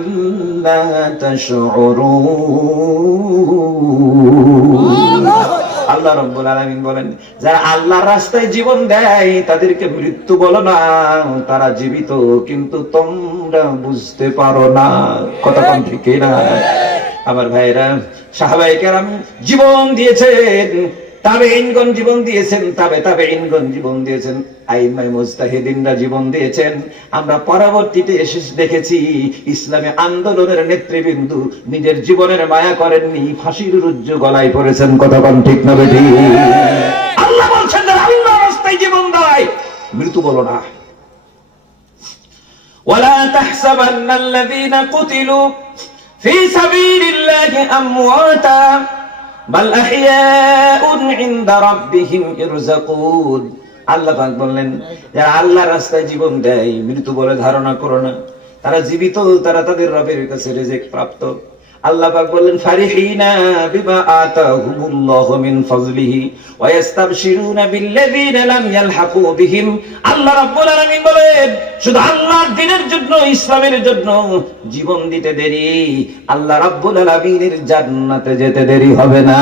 লা তাশউরুন। আল্লাহ রাব্বুল আলামিন বলেন, যারা আল্লাহর রাস্তায় জীবন দেয় তাদেরকে মৃত্যু বলো না, তারা জীবিত, কিন্তু তোমরা বুঝতে পারো না। কথা কোন ঠিক না? আমার ভাইরা, সাহাবায়ে কেরাম জীবন দিয়েছেন, তাবেঈনগণ জীবন দিয়েছেন, তাবেঈনগণ জীবন দিয়েছেন, আইম্মায়ে মুজতাহিদিনরা জীবন দিয়েছেন। আমরা পরবর্তীতে এসে দেখেছি ইসলামী আন্দোলনের নেতৃবৃন্দ নিজের জীবনের মায়া করেননি, ফাঁসির রুজ্জু গলায় পড়েছেন। কথা কোন ঠিক না বেঠি? আল্লাহ বলছেন, আল্লাহর রাস্তায় জীবন দেয় মৃত্যু বলো না। ওয়ালা তাহসাবান্নাল্লাযীনা কুতিলু ফি সাবিলিল্লাহি আমওয়াতা বাল আহইয়াউন ইনদা রাব্বিহিম ইরযাকুন। আল্লাহ পাক বললেন, যারা আল্লাহর রাস্তায় জীবন দেয় মৃত্যু বলে ধারণা করো না, তারা জীবিত, তারা তাদের রবের কাছে রিজিক প্রাপ্ত। আল্লাহ পাক বললেন, ফারিহিনা বিমা আতাহুমুল্লাহু মিন ফাজলিহি ওয়া ইস্তাবশিরুনা বিল্লাযীনা লাম ইয়ালহাকু বিহিম। আল্লাহ রাব্বুল আলামিন বলেন, শুধু আল্লাহর দ্বীনের জন্য, ইসলামের জন্য জীবন দিতে দেরি, আল্লাহ রাব্বুল আলামিনের জান্নাতে যেতে দেরি হবে না।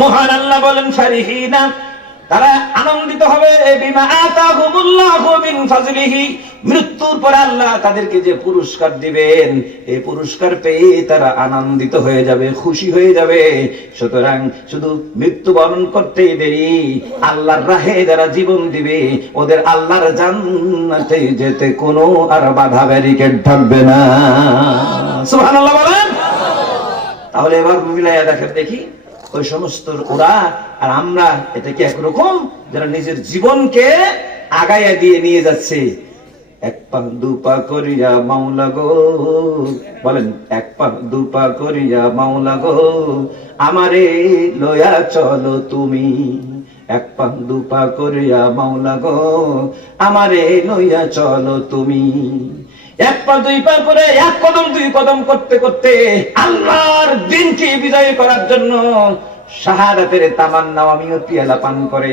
মহান আল্লাহ বলেন, ফারিহিনা, তারা আনন্দিত হবে, বিমা আতাহুমুল্লাহু মিন ফাজলিহি, মৃত্যুর পর আল্লাহ তাদেরকে যে পুরস্কার দিবেন, এই পুরস্কার পেয়ে তারা আনন্দিত হয়ে যাবে, খুশি হয়ে যাবে। সুতরাং শুধু মৃত্যুবরণ করতেই দেরি, আল্লাহর রাহে যারা জীবন দিবে ওদের আল্লাহর জান্নাতে যেতে কোনো আর বাধা ব্যারিকেড থাকবে না। সুবহানাল্লাহ বলেন। তাহলে এবার মিলাইয়া দেখেন দেখি, ওই সমস্ত ওরা আর আমরা, এটা কি একরকম? যারা নিজের জীবনকে আগায়া দিয়ে নিয়ে যাচ্ছে, এক পা দুপা করিয়া মাওলা গো, বলেন, এক পা দুপা করিয়া মাওলা গো আমারে লয়া চলো তুমি, এক পা দুপা করিয়া মাওলা গো আমারে লইয়া চলো তুমি। এক পা দুই পা করে এক কদম দুই কদম করতে করতে আল্লাহর দ্বীনকে বিজয় করার জন্য শাহাদাতের তামান্না আমিও পিয়ালা পান করে।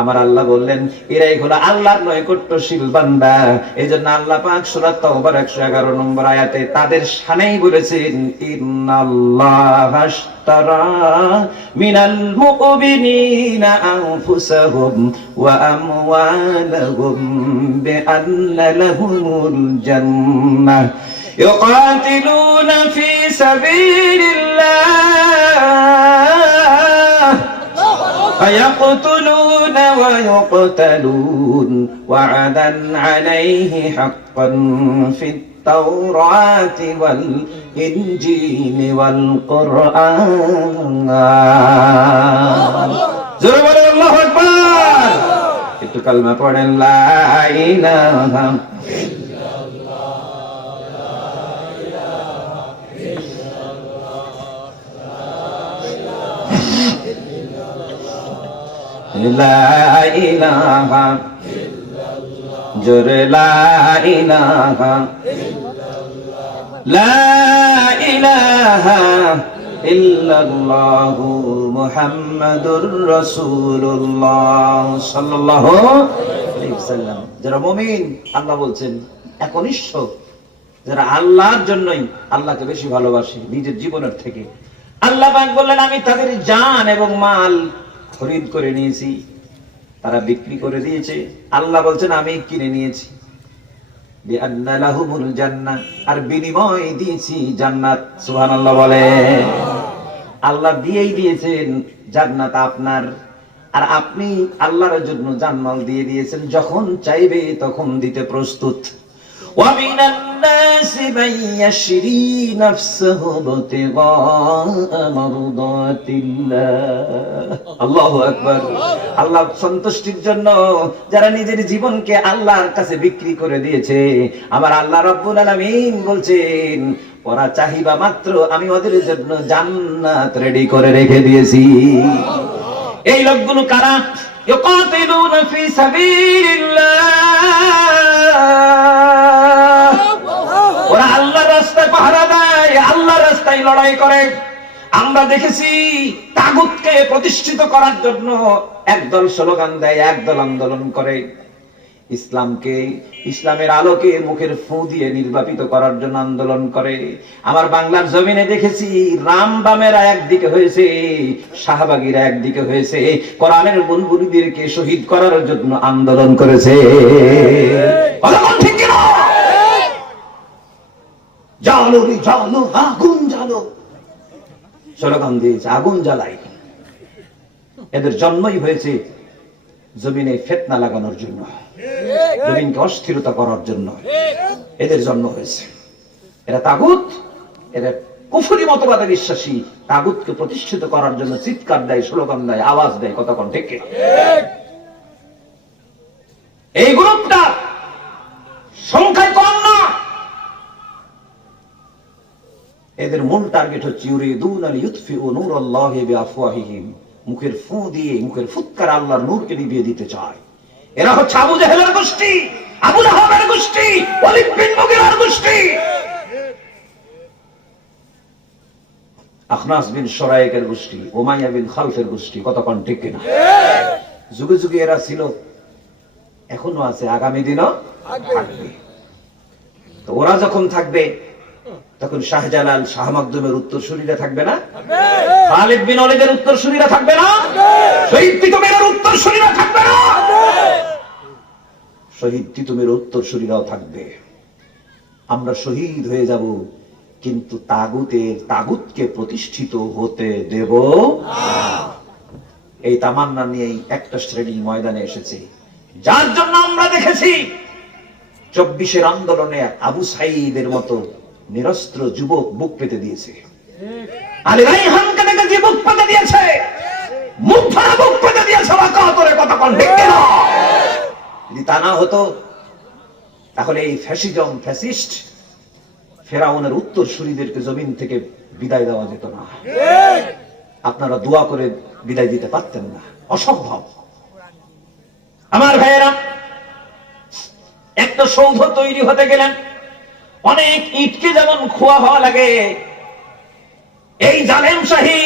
আমার আল্লাহ বললেন, এরাই হলো আল্লাহর নৈকট্যশীল বান্দা। এজন্য আল্লাহ পাক সূরা তাওবার 111 নম্বর আয়াতে তাদের শানেই বলেছেন, ইন্নাল্লাহা আশতারা মিনাল মুমিনিনা আনফুসাহুম ওয়া আমওয়ালাহুম বিআন্না লাহুমুল জান্নাহ ইউকাতিলুনা ফি সাবিলিল্লাহ فيقتلون ويقتلون وعدا عليه حقا في التوراة والإنجيل والقرآن। জোরে বলেন আল্লাহু আকবার। একটু কালমা পড়েন, লা ইলাহা লা ইলাহা জোরে লা ইলাহা লা ইলাহা ইল্লাল্লাহু মুহাম্মাদুর রাসূলুল্লাহ সাল্লাল্লাহু আলাইহি ওয়াসাল্লাম। যারা মুমিন, আল্লাহ বলছেন একনিষ্ঠ, যারা আল্লাহর জন্যই আল্লাহকে বেশি ভালোবাসে নিজের জীবনের থেকে, আল্লাহ পাক বললেন, আমি তাদের জান এবং মাল খরিদ করে নিয়েছি, তারা বিক্রি করে দিয়েছে। আল্লাহ বলছেন, আমি কিনে নিয়েছি, বিআন্না লাহুমুল জান্নাহ, আর বিনিময় দিয়েছি জান্নাত। সুবহানাল্লাহ বলে। আল্লাহ দিয়েই দিয়েছেন জান্নাত আপনার, আর আপনি আল্লাহর জন্য জানমাল দিয়ে দিয়েছেন, যখন চাইবে তখন দিতে প্রস্তুত। ومن الناس من يشري نفسه ابتغاء مرضات الله। আল্লাহু আকবার। আল্লাহ সন্তুষ্টির জন্য যারা নিজের জীবনকে আল্লাহর কাছে বিক্রি করে দিয়েছে, আমার আল্লাহ রাব্বুল আলামিন বলছেন, ওরা চাহিবা মাত্র আমি ওদের জন্য জান্নাত রেডি করে রেখে দিয়েছি। এই লোকগুলো কারা? ইউকাতিলুনা ফি সাবিলিল্লাহ, ওরা আল্লাহর রাস্তায় পাহারা দেয়, আল্লাহর রাস্তায় লড়াই করে। আমরা দেখেছি তাগুতকে প্রতিষ্ঠিত করার জন্য একদল স্লোগান দেয়, একদল আন্দোলন করে। ইসলামকে, ইসলামের আলোকে মুখের ফু দিয়ে নির্বাপিত করার জন্য আন্দোলন করে। আমার বাংলার জমিনে দেখেছি রামবামেরা একদিকে হয়েছে, শাহবাগীরা একদিকে হয়েছে, কোরআনের বুলবুলিদেরকে শহীদ করার জন্য আন্দোলন করেছে। ঠিক কিনা? জ্বালো রে জ্বালো, আগুন জ্বালো, স্লোগান দিয়েছে, আগুন জ্বালাই। এদের জন্মই হয়েছে জমিনে ফিতনা লাগানোর জন্য, জমিনকে অস্থিরতা করার জন্য এদের জন্ম হয়েছে। এরা তাগুত, এরা কুফরি মতবাদে বিশ্বাসী, তাগুতকে প্রতিষ্ঠিত করার জন্য চিৎকার দেয়, স্লোগান দেয়, আওয়াজ দেয়। কতক্ষণ ঠিক? এই গ্রুপটা সংখ্যায় কম না। এদের মূল টার্গেট হচ্ছে ইউরিদুনা লিইউতফিউ নূরাল্লাহি বিআফওয়াহিহিম, মুখের ফু দিয়ে, মুখের ফুৎকার আল্লাহর নূরকে নিভিয়ে দিতে চায়। এরা হচ্ছে আবু জাহেলের গোষ্ঠী, আবু লাহাবের গোষ্ঠী, ওয়ালিদ বিন মুগীরার গোষ্ঠী, আখনাস বিন শুরাইকের গোষ্ঠী, উমাইয়া বিন খালফের গোষ্ঠী। কতক্ষণ ঠিক কিনা? যুগে যুগে এরা ছিল, এখনো আছে, আগামী দিনও থাকবে। তো ওরা যখন থাকবে তখন শাহজালাল, শাহ মাকদুমের উত্তরসূরিরা থাকবে না? খালিদ বিন ওয়ালিদের উত্তরসূরিরা থাকবে না? শহীদ তিতুমীরের উত্তরসূরিরা থাকবে না? শহীদ তিতুমীরের উত্তরসূরিরাও থাকবে। আমরা শহীদ হয়ে যাব, কিন্তু তাগুতকে প্রতিষ্ঠিত হতে দেব না। এই তামান্না নিয়েই একটা শ্রেণী ময়দানে এসেছে, যার জন্য আমরা দেখেছি 24-এর আন্দোলনে আবু সাঈদের মতো নিরস্ত্র যুবক বুক পেতে দিয়েছে। আলী রায়হানকে দেখে বুক পেতে দিয়েছে, মুখ ধরে বুক পেতে দিয়েছে। কতক্ষণ ঠিক কিনা? যদি তা না হতো তাহলে এই ফ্যাসিজম, ফ্যাসিস্ট ফেরাউনের উত্তরসূরিদেরকে জমিন থেকে বিদায় দেওয়া যেত না। আপনারা দোয়া করে বিদায় দিতে পারতেন না, অসম্ভব। আমার ভাইয়েরা, একটা সৌধ তৈরি হতে গেলেন অনেক ইটকে যেমন খোয়া হওয়া লাগে, এই জালেম শাহী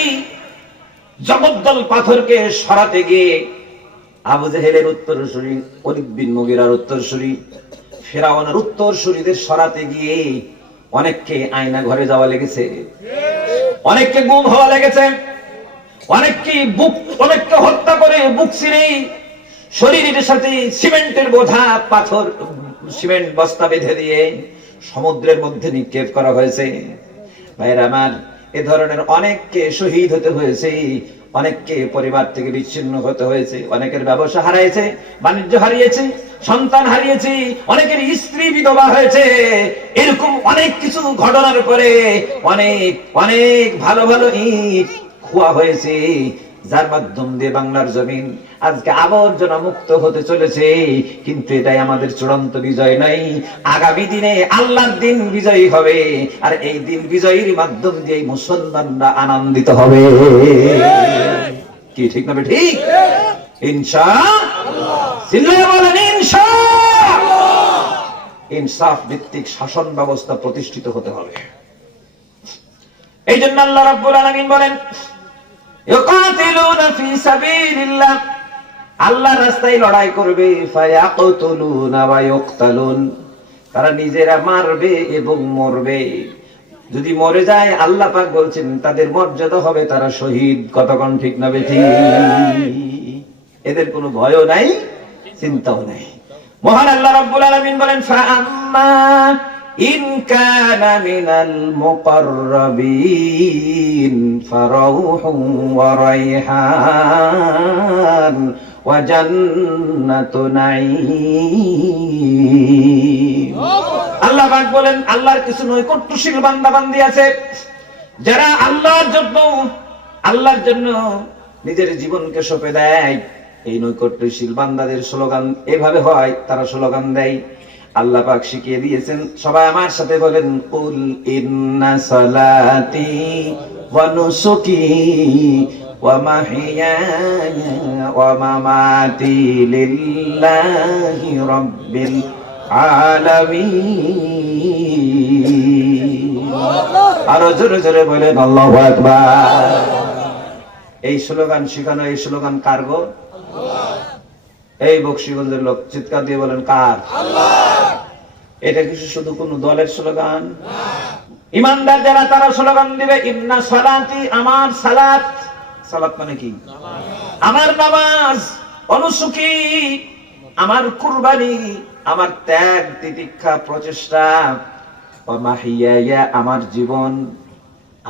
জগদ্দল পাথরকে সরাতে গিয়ে আবু জেহেলের উত্তরসূরি, ওলীদ বিন মুগীরার উত্তরসূরি, ফেরাউনের উত্তরসূরিদের সরাতে গিয়ে অনেককে আয়না ঘরে যাওয়া লেগেছে, অনেককে গুম হওয়া লেগেছে, অনেককে হত্যা করে বুক ছিঁড়ে শরীরের সাথে সিমেন্টের বোঝা, পাথর, সিমেন্ট বস্তা বেঁধে দিয়ে সমুদ্রের মধ্যে নিক্ষেপ করা হয়েছে। ভাইরা আমার, এ ধরনের অনেককে শহীদ হতে হয়েছে, অনেককে পরিবার থেকে বিচ্ছিন্ন হতে হয়েছে, অনেকের ব্যবসা হারিয়েছে, বাণিজ্য হারিয়েছে, সন্তান হারিয়েছে, অনেকের স্ত্রী বিধবা হয়েছে। এরকম অনেক কিছু ঘটনার পরে অনেক অনেক ভালো ভালো ইট খোয়া হয়েছে, যার মাধ্যম দিয়ে বাংলার জমিন আজকে আবর্জনা মুক্ত হতে চলেছে। কিন্তু এটাই আমাদের চূড়ান্ত বিজয় নাই। আগামী দিনে আল্লাহর দিন বিজয়ী হবে, আর এই দিন বিজয়ীর মাধ্যম দিয়ে মুসলমানরা আনন্দিত হবে। কি ঠিক না? ঠিক। ইনসাফ ভিত্তিক শাসন ব্যবস্থা প্রতিষ্ঠিত হতে হবে। এই জন্য আল্লাহ রাব্বুল আলামিন বলেন, ইউকাতিলুনা ফি সাবিলিল্লাহ, আল্লাহর রাস্তায় লড়াই করবে, ফায়াকতুলুনা ওয়া ইউকতালুন, তারা নিজেরা মারবে এবং মরবে। যদি মরে যায়, আল্লাহ পাক বলছেন তাদের মর্যাদা হবে তারা শহীদ। কতক্ষণ ঠিক না বেঠিক? এদের কোনো ভয়ও নাই, চিন্তাও নাই। মহান আল্লাহ রাব্বুল আলামিন বলেন, ফাআম্মা ইন কানা মিনাল মুকাররাবিন ফারাউহুন ওয়া রাইহান ওয়া জান্নাতু নাঈম। আল্লাহ পাক বলেন, আল্লাহর কিছু নৈকট্যশীল বান্দা বান্দি আছে, যারা আল্লাহর জন্য নিজের জীবনকে সঁপে দেয়। এই নৈকট্যশীল বান্দাদের স্লোগান এভাবে হয়, তারা স্লোগান দেয়, আল্লাহ পাক শিখিয়ে দিয়েছেন। সবাই আমার সাথে বলেন, কুল ইন্না সালাতি ওয়া নুসুকি ওয়া মাহইয়ায়া ওয়া মামাতি লিল্লাহি রাব্বিল আলামিন। আরো জোরে জোরে বলেন আল্লাহু আকবার। এই স্লোগান শিখানো, এই স্লোগান কার গো? এই বকশীগঞ্জের লোক চিৎকার দিয়ে বলেন কার? এটা কিছু শুধু কোন দলের স্লোগান? ইমানদার যারা তারা স্লোগান দিবে, ইন্না সালাতি, আমার সালাত। সালাত মানে কি? আমার নামাজ। অনুসুকি, আমার কুরবানি, আমার ত্যাগ তিতিক্ষা প্রচেষ্টা। ওয়া মাহিয়ায়া, আমার জীবন,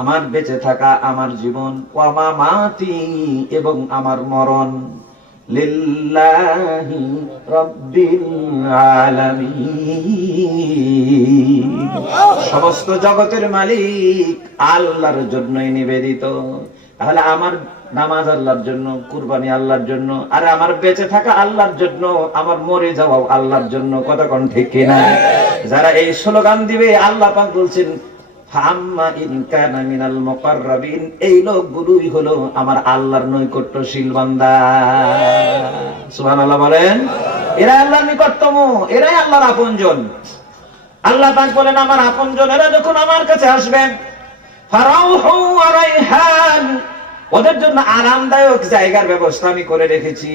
আমার বেঁচে থাকা, আমার জীবন। ওয়া মামাতি, এবং আমার মরণ। লিল্লাহি রাব্বিল আলামিন, সমস্ত জগতের মালিক আল্লাহর জন্যই নিবেদিত। তাহলে আমার নামাজ আল্লাহর জন্য, কুরবানি আল্লাহর জন্য, আর আমার বেঁচে থাকা আল্লাহর জন্য, আমার মরে যাওয়াও আল্লাহর জন্য। কতক্ষণ ঠিক কিনা? যারা এই স্লোগান দিবে, আল্লাহ পাক বলছেন ফাম্মা ইন কানা মিনাল মুকাররাবিন, এই লোকগুলোই হলো আমার আল্লাহর নৈকট্যশীল বান্দা। সুবহানাল্লাহ বলেন। এরা আল্লাহর নিকটতম, এরাই আল্লাহর আপনজন। আল্লাহ পাক বলেন আমার আপনজন এরা যখন আমার কাছে আসবেন, ফারাউহু ওয়া রাইহান, ওদের জন্য আরামদায়ক জায়গার ব্যবস্থা আমি করে রেখেছি।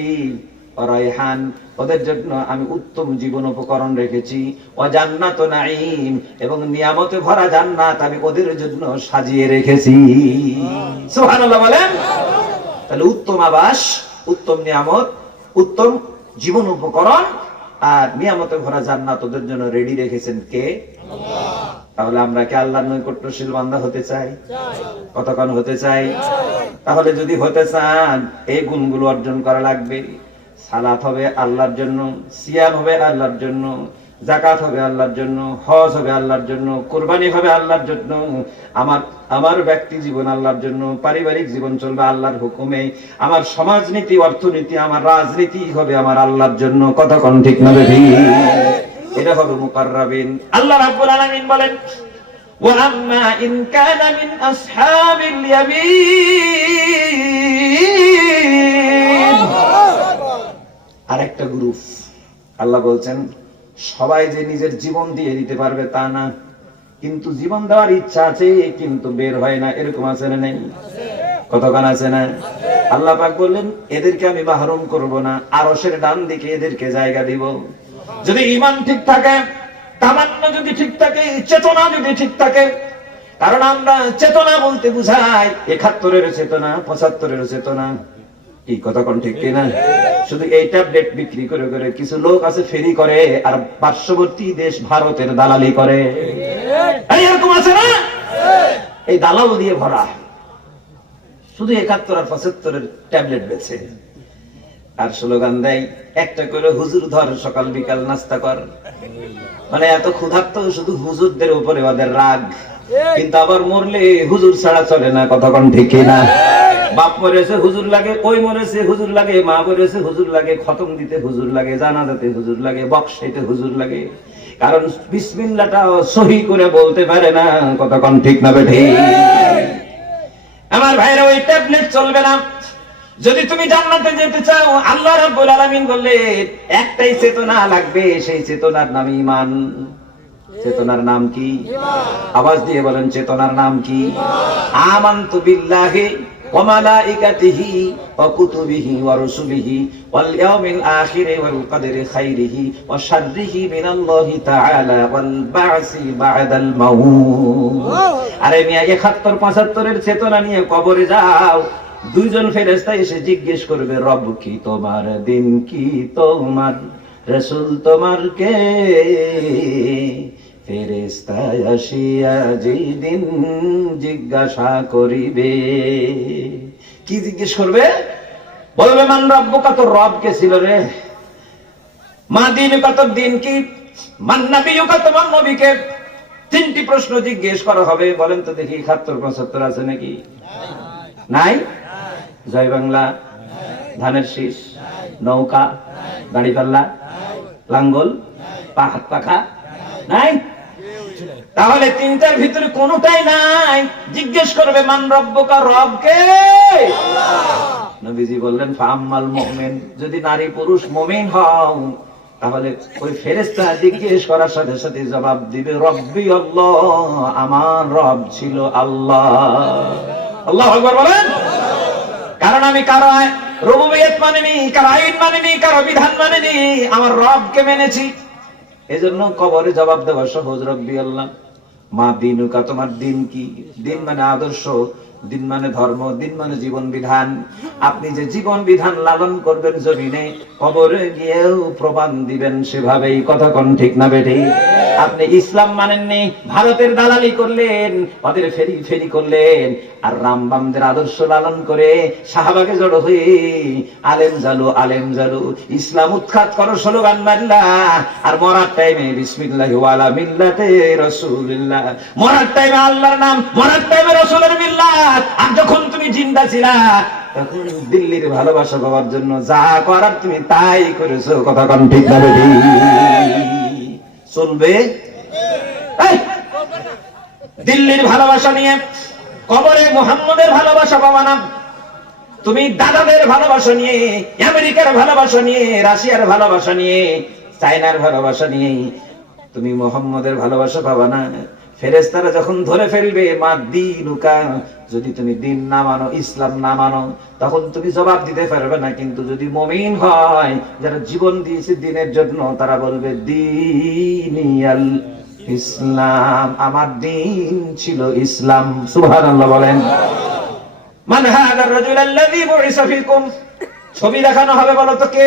রাইহান, ওদের জন্য আমি উত্তম জীবন উপকরণ রেখেছি। ওয়া জান্নাতু নাঈম, এবং নিয়ামতে ভরা জান্নাত আমি ওদের জন্য সাজিয়ে রেখেছি। সুবহানাল্লাহ বলেন। তাহলে উত্তম আবাস, উত্তম নিয়ামত, উত্তম জীবন উপকরণ আর নিয়ামতে ভরা জান্নাত ওদের জন্য রেডি রেখেছেন কে? আল্লাহ। তাহলে আমরা কি আল্লাহর নৈকট্যশীল বান্দা হতে চাই? কতক্ষণ হতে চাই? তাহলে যদি হতে চান, এই গুণগুলো অর্জন করা লাগবে। সালাত হবে আল্লাহর জন্য, সিয়াম হবে আল্লাহর জন্য, যাকাত হবে আল্লাহর জন্য, হজ হবে আল্লাহর জন্য, কুরবানি হবে আল্লাহর জন্য, আমার ব্যক্তি জীবন আল্লাহর জন্য, পারিবারিক জীবন চলবে আল্লাহর হুকুমে, আমার সমাজনীতি, অর্থনীতি, আমার রাজনীতি হবে আমার আল্লাহর জন্য। কতক্ষণ ঠিক না বেঠি? এটা হবে মুকাররাবিন। আল্লাহ রাব্বুল আলামিন বলেন, ওয়া আম্মা ইন কানা মিন আসহাবিল ইয়ামিন, আরেকটা গ্রুপ। আল্লাহ বলছেন সবাই যে নিজের জীবন দিয়ে দিতে পারবে তা না, কিন্তু জীবন দেওয়ার ইচ্ছা আছে কিন্তু বের হয় না, এরকম আছে না? নেই? কতক্ষণ আছে না? আল্লাহ পাক বললেন এদেরকে আমি মাহরুম করব না, আরশের ডান দিকে এদেরকে জায়গা দিব। যদি ঈমান ঠিক থাকে, তামান্না যদি ঠিক থাকে, চেতনা যদি ঠিক থাকে। কারণ আমরা চেতনা বলতে বুঝাই ৭১-এর চেতনা, ৭৫-এর চেতনা। এই কতক্ষণ ঠিক কিনা? শুধু এই ট্যাবলেট বিক্রি করে করে কিছু লোক আছে ফেরি করে, আর পার্শ্ববর্তী দেশ ভারতের দালালি করে। এরকম আছে না? এই দালাল দিয়ে ভরা, শুধু ৭১ আর ৭৫-এর ট্যাবলেট বেচে আর স্লোগান দেয় একটা করে হুজুর ধর, সকাল বিকাল নাস্তা কর। মানে এত ক্ষুধার্ত, শুধু হুজুরদের উপরে ওদের রাগ, কিন্তু আবার মরলে হুজুর ছাড়া চলে না। কতক্ষণ ঠিক না? বাপ মরেছে হুজুর লাগে, ওই মরেছে হুজুর লাগে, মা মরেছে হুজুর লাগে, খতম দিতে হুজুর লাগে, জানাজাতে হুজুর লাগে, বক্সাইতে হুজুর লাগে। কারণ বিসমিল্লাহটা সহি করে বলতে পারে না। কতক্ষণ ঠিক না বেঠি? আমার ভাইরা, ওই ট্যাবলেট চলবে না। যদি তুমি জান্নাতে যেতে চাও, আল্লাহ রাব্বুল আলামিন বললেন একটাই চেতনা লাগবে, সেই চেতনার নাম ঈমান। চেতনার নাম কি? আওয়াজ দিয়ে বলেন, চেতনার নাম কি? আমানতু বিল্লাহি ওয়া মালাইকাতিহি ওয়া কুতুবিহি ওয়া রাসূলিহি ওয়াল ইয়াউমিল আখিরি ওয়াল কদরি খাইরিহি ওয়া শাররিহি মিনাল্লাহি তাআলা ওয়াল বা'সি বা'দাল মাউত। আরে মিয়া ৭১-৭৫-এর চেতনা নিয়ে কবরে যাও, দুইজন ফেরেশতা এসে জিজ্ঞেস করবে, রব কি তোমার, দিন কি তোমার, রাসূল তোমার কে? ফেরেশতা আসিয়া যেদিন জিজ্ঞাসা করিবে, কি জিজ্ঞেস করবে? বলবে মান রব্বুকা, তোর রব কে ছিল রে? মা দীনুকা, তোর দিন কি? মান নবিয়ুকা, তোমার নবী কে? তিনটি প্রশ্ন জিজ্ঞেস করা হবে। বলেন তো দেখি ৭১-৭৫ আছে নাকি? নাই? জয় বাংলা, ধানের শীষ, নৌকা, দাড়িপাল্লা, লাঙ্গল, হাত পাখা নাই? তাহলে তিনটার ভিতরে কোনটাই নাই। জিজ্ঞেস করবে মান রব্বুকা, রবকে নবীজি বললেন ফাআম্মাল মুমিন, যদি নারী পুরুষ মুমিন হও তাহলে ওই ফেরেশতা জিজ্ঞেস করার সাথে সাথে জবাব দিবে রব্বি আল্লাহ, আমার রব ছিল আল্লাহ। আল্লাহু আকবার বলেন। কারণ আমি কারো রুবুবিয়ত মানিনি, কারো আইন মানিনি, কারো বিধান মানিনি, আমার রবকে মেনেছি। এজন্য কবরে জবাব দেওয়া সহজ, রব্বি আল্লাহ। মা দিনুকা, তোমার দিন কি? দিন মানে আদর্শ, দিন মানে ধর্ম, দিন মানে জীবন বিধান। আপনি যে জীবন বিধান লালন করবেন জমিনে, কবরে গিয়েও প্রমাণ দিবেন সেভাবেই। কথা কোন ঠিক না বেঠিক? আপনি ইসলাম মানেননি, ভারতের দালালি করলেন, ওদের ফেরি ফেরি করলেন, আর রামবামদের আদর্শ লালন করে শাহবাগে জড়ো হয়ে আলেম জালু আলেম জালু ইসলাম উৎখাত করো স্লোগান মারলা, আর মরার টাইমে বিসমিল্লাহি ওয়ালা মিল্লাতে রাসূলুল্লাহ, মরার টাইমে আল্লাহর নাম, মরার টাইমে রাসূলের মিল্লাত। আর যখন তুমি জিন্দা ছিলা তখন দিল্লির ভালোবাসা পাওয়ার জন্য যা করার তুমি তাই করেছো। কথা কোন ঠিক না বেঠিক? চলবে দিল্লির ভালোবাসা নিয়ে কবরে মুহাম্মদের ভালোবাসা পাবা না। তুমি দাদাদের ভালোবাসা নিয়ে, আমেরিকার ভালোবাসা নিয়ে, রাশিয়ার ভালোবাসা নিয়ে, চায়নার ভালোবাসা নিয়ে তুমি মুহাম্মদের ভালোবাসা পাবা না। ফেরেশতারা যখন ধরে ফেলবে মা দিনুকা, যদি তুমি দিন না মানো, ইসলাম না মানো, তখন তুমি জবাব দিতে পারবে না। কিন্তু যদি মুমিন হয়, যারা জীবন দিয়েছে দিনের জন্য, তারা বলবে দীনিয়াল ইসলাম, আমার দিন ছিল ইসলাম। সুবহানাল্লাহ বলেন। মান হাদার রাজুল আল্লাযী বুইসা ফীকুম, ছবি দেখানো হবে, বলো তো কে?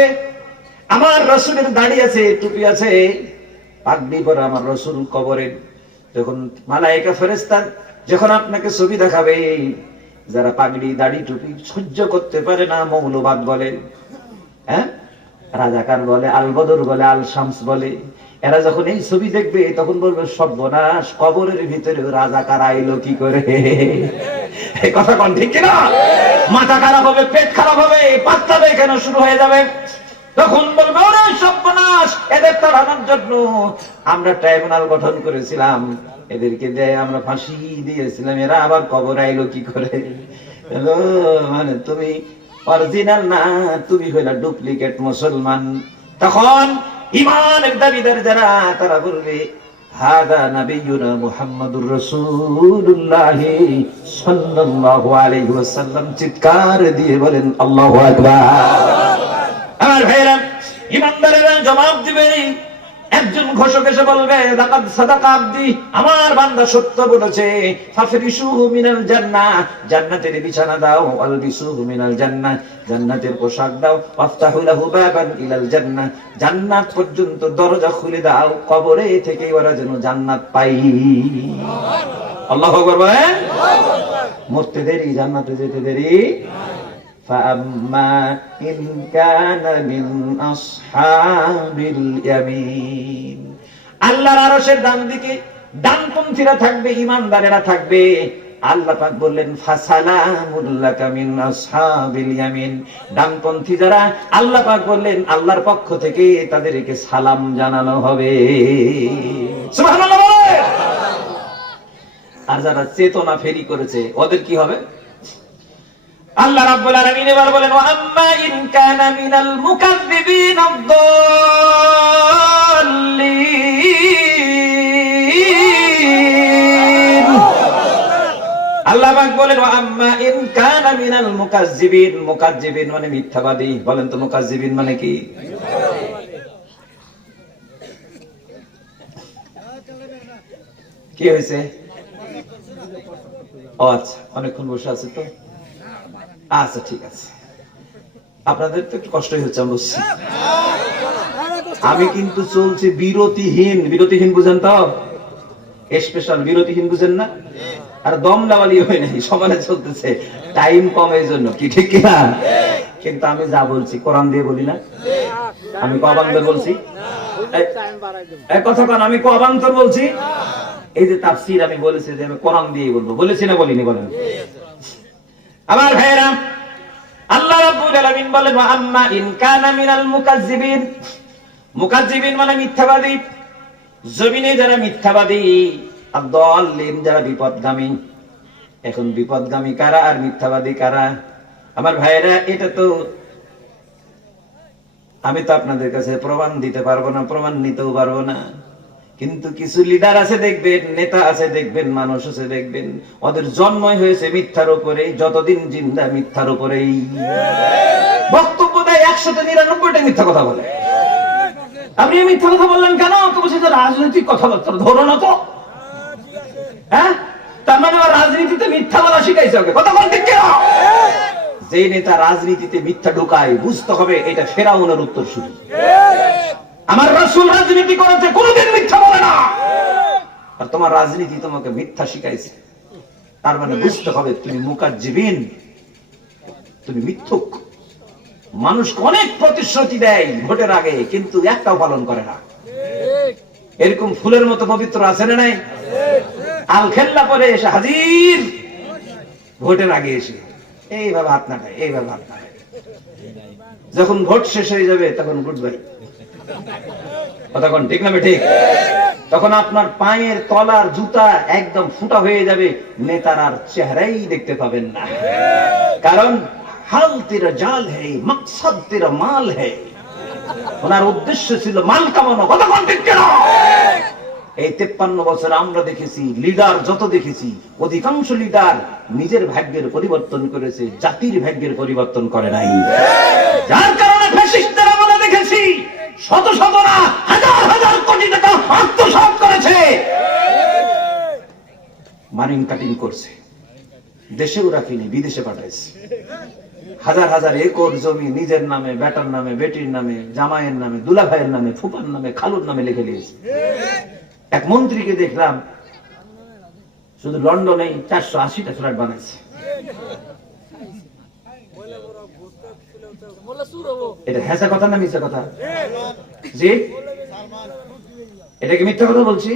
আমার রাসূলের দাড়ি আছে, টুপি আছে, পাগড়ি পরা আমার রাসূল কবরে। যখন মালায়েকা ফেরেশতা যখন আপনাকে ছবি দেখাবে, যারা পাগড়ি দাড়ি টুপি সহ্য করতে পারে না, মৌলবাদ বলে, হ্যাঁ, রাজাকার বলে, আল বদর বলে, আল শামস বলে, এরা যখন এই ছবি দেখবে তখন বলবে সর্বনাশ, কবরের ভিতরে রাজাকার আইলো কি করে? এই কথা কোন ঠিক কিনা? মাথা খারাপ হবে, পেট খারাপ হবে, পাতলা পায়খানা শুরু হয়ে যাবে। তখন বলবে ওরে সর্বনাশ, এদের তাড়ানোর জন্য আমরা ট্রাইব্যুনাল গঠন করেছিলাম, এদেরকে দেয় আমরা ফাঁসি দিয়েছিলাম, এরা আবার কবর আইলো কি করে? মানে তুমি অরিজিনাল না, তুমি হইলা ডুপ্লিকেট মুসলমান। তখন ঈমানের দাবিদার যারা, তারা বলবে হাদা নবিয়ুনা মুহাম্মাদুর রাসূলুল্লাহ সাল্লাল্লাহু আলাইহি ওয়াসাল্লাম। চিৎকার দিয়ে বলেন আল্লাহু আকবার। আমার ভাইরা, ঈমানদারেরা জবাব দিবে। একজন ঘোষক এসে বলবে লাকাদ সাদাকা আবদি, আমার বান্দা সত্য বলেছে। ফাফরিশুহু মিনাল জান্নাহ, জান্নাতের বিছানা দাও। আলবিসুহু মিনাল জান্নাহ, জান্নাতের পোশাক দাও। ওয়াফতাহু লাহু বাবান ইলাল জান্নাহ, জান্নাত পর্যন্ত দরজা খুলে দাও, কবরে থেকে ওরা যেন জান্নাত পায়। আল্লাহু আকবার বলেন। মরতে দেরি, জান্নাতে যেতে দেরি। فأما إن كان من أصحاب اليمين, আল্লাহর আরশের ডান দিকে ডানপন্থীরা থাকবে, ঈমানদারেরা থাকবে। আল্লাহ পাক বললেন ফাসালামুল লাকা মিন আসহাবিল ইয়ামিন, ডানপন্থী যারা, আল্লাহ পাক বললেন আল্লাহর পক্ষ থেকে তাদেরকে সালাম জানানো হবে। সুবহানাল্লাহ। আর যারা চেতনা ফেরি করেছে ওদের কি হবে? আল্লাহ রাব্বুল আলামিন এবার বলেন ওয়া আম্মা ইন কানা মিনাল মুকাজ্জিবিন আদ-দাল্লিন। আল্লাহ পাক বলেন ওয়া আম্মা ইন কানা মিনাল মুকাজ্জিবিন, মুকাজ্জিবিন মানে মিথ্যাবাদী। বলেন তো মুকাজ্জিবিন মানে কি? কি হয়েছে? আচ্ছা, অনেকক্ষণ বসে আছে তো, আচ্ছা ঠিক আছে। আপনাদের তো একটু কষ্টই হচ্ছে, আমি বুঝছি। আমি কিন্তু চলছি বিরতিহীন। বিরতিহীন বুঝেন তো? স্পেশাল বিরতিহীন বুঝেন না? আর দম লাওয়ালি হয় নাই, সমানে চলতেছে, টাইম কম এই জন্য। কি ঠিক কিনা? কিন্তু আমি যা বলছি কোরআন দিয়ে বলি না, আমি কবান্তর বলছি। এক কথা কারণ আমি কবান্তর বলছি। এই যে তাফসীর আমি বলেছি যে আমি কোরআন দিয়ে বলবো, বলেছি না বলিনি? বলেন। আমার ভাইরা, আল্লাহ রাব্বুল আলামিন বলেন ওয়া আম্মা ইন কানা মিনাল মুকাজ্জিবিন, মুকাজ্জিবিন মানে মিথ্যাবাদী। জমিনে যারা মিথ্যাবাদী আর দলিন যারা বিপদগামী। এখন বিপদগামী কারা আর মিথ্যাবাদী কারা? আমার ভাইয়েরা, এটা তো আমি তো আপনাদের কাছে প্রমাণ দিতে পারবো না, প্রমাণ নিতেও পারবো না। কিন্তু কিছু লিডার আছে দেখবেন, নেতা আছে দেখবেন, মানুষ আছে দেখবেন, ওদের জন্মই হয়েছে মিথ্যার উপরে, যতদিন জিন্দা মিথ্যার উপরেই। বক্তব্য দেয় 199টা মিথ্যা কথা বলে। আপনি মিথ্যা কথা বললেন কেন? তো বলছে যে রাজনৈতিক কথাবার্তা ধরো না তো। হ্যাঁ, তার মানে রাজনীতিতে মিথ্যা বলা শিখাইছে ওকে। কথা বলতে কেন? যে নেতা রাজনীতিতে মিথ্যা ঢুকায়, বুঝতে হবে এটা ফেরাউনের উত্তরসূরি। আমার রাসূল রাজনীতি করেছে, কোনদিন মিথ্যা বলে না। আর তোমার রাজনীতি তোমাকে মিথ্যা শিখাইছে, তার মানে বুঝতে হবে তুমি মুকাজ্জিবিন, তুমি মিথ্যুক। মানুষকে অনেক প্রতিশ্রুতি দেয় ভোটের আগে, কিন্তু একটাও পালন করে না। এরকম ফুলের মতো পবিত্র আছে না নাই? আল খেল্লা পরে এসে হাজির, ভোটের আগে এসে এইভাবে হাত নাড়ায়, এইভাবে হাত নাড়ায়। যখন ভোট শেষ হয়ে যাবে তখন গুড বাই। কতক্ষণ ঠিক না ঠিক? তখন আপনার পায়ের তলার জুতা একদম ফুটা হয়ে যাবে, নেতার আর চেহারাই দেখতে পাবেন না। কারণ হাল তেরা জাল হ্যায়, মকসদ তেরা মাল হ্যায়। ওনার উদ্দেশ্য ছিল মাল কামানো। কতক্ষণ ঠিক না? এই 53 বছর আমরা দেখেছি, লিডার যত দেখেছি, অধিকাংশ লিডার নিজের ভাগ্যের পরিবর্তন করেছে, জাতির ভাগ্যের পরিবর্তন করে নাই। যার কারণে ফ্যাসিস্টদের আমরা দেখেছি শত শত না হাজার হাজার কোটি টাকা আত্মসাৎ করেছে, মানিং কাটিং করছে, দেশেও রাখিনি, বিদেশে পাঠাইছে। হাজার হাজার একর জমি নিজের নামে, বেটার নামে, বেটির নামে, জামাইয়ের নামে, দুলা ভাইয়ের নামে, ফুপার নামে, খালুর নামে লিখে দিয়েছে। এক মন্ত্রীকে দেখলাম শুধু লন্ডনে 480টা ফ্ল্যাট বানাইছে। এটা হেসা কথা না মিথ্যা কথা? জি, এটা কি মিথ্যা কথা বলছি?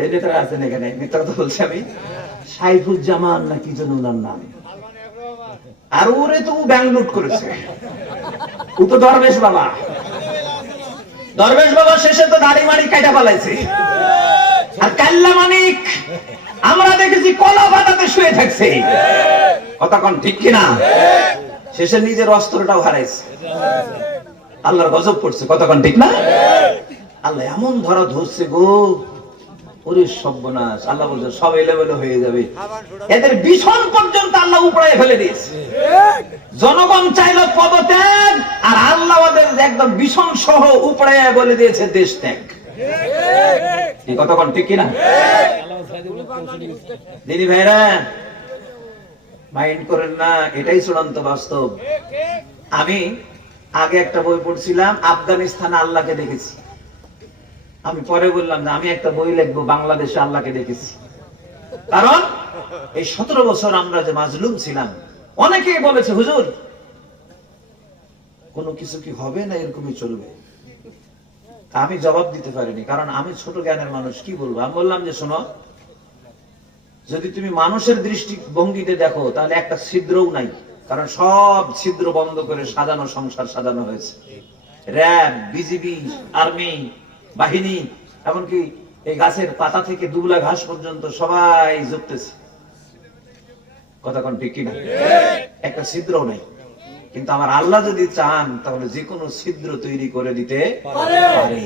এই নেতারা আছেন এখানে, মিথ্যা কথা বলছি আমি? সাইফুজ্জামান না কি যেন ওনার নাম। আর ওরে তো ব্যাংক লুট করেছে। ও তো দরবেশ বাবা। দরবেশ বাবা শেষে তো দাড়ি মাড়ি কাটা পালাইছে। আর কাল্লা মানিক আমরা দেখেছি কলা পাতাতে শুয়ে থাকছে। কতক্ষণ ঠিক কিনা? শেষে নিজের অস্ত্রটাও হারাইছে। আল্লাহর গজব পড়ছে। কতক্ষণ ঠিক না? আল্লাহ এমন ধরা ধরছে গো, ওরে সর্বনাশ। আল্লাহ বলছে সব এলোমেলো হয়ে যাবে। এদের ভীষণ পর্যন্ত আল্লাহ উপড়ায় ফেলে দিয়েছে। জনগণ চাইল পদত্যাগ, আর আল্লাহ ওদের একদম ভীষণ সহ উপড়ায় বলে দিয়েছে দেশ ত্যাগ। এই কতক্ষণ ঠিক কিনা? দিদি ভাইরা মাইন্ড করেন না, এটাই চূড়ান্ত বাস্তব। আমি আগে একটা বই পড়ছিলাম, আফগানিস্তানে আল্লাহকে দেখেছি। আমি পরে বললাম যে আমি একটা বই লিখবো, বাংলাদেশে আল্লাহকে দেখেছি। কারণ এই 17 বছর আমরা যে মাজলুম ছিলাম, অনেকেই বলেছে হুজুর কোনো কিছু কি হবে না এরকমই চলবে। আমি জবাব দিতে পারিনি, কারণ আমি ছোট জ্ঞানের মানুষ, কি বলবো। আমি বললাম যে শোনো, যদি তুমি মানুষের দৃষ্টিভঙ্গিতে দেখো তাহলে একটা ছিদ্রও নাই, কারণ সব ছিদ্র বন্ধ করে সাজানো সংসার সাজানো হয়েছে। র্যাব, বিজিবি, আর্মি বাহিনী, এমনকি এই গাছের পাতা থেকে দুবলা ঘাস পর্যন্ত সবাই যুক্তেছে। কতক্ষণ ঠিক কিনা? একটা ছিদ্রও নাই। কিন্তু আমার আল্লাহ যদি চান তাহলে যে কোনো ছিদ্র তৈরি করে দিতে পারে।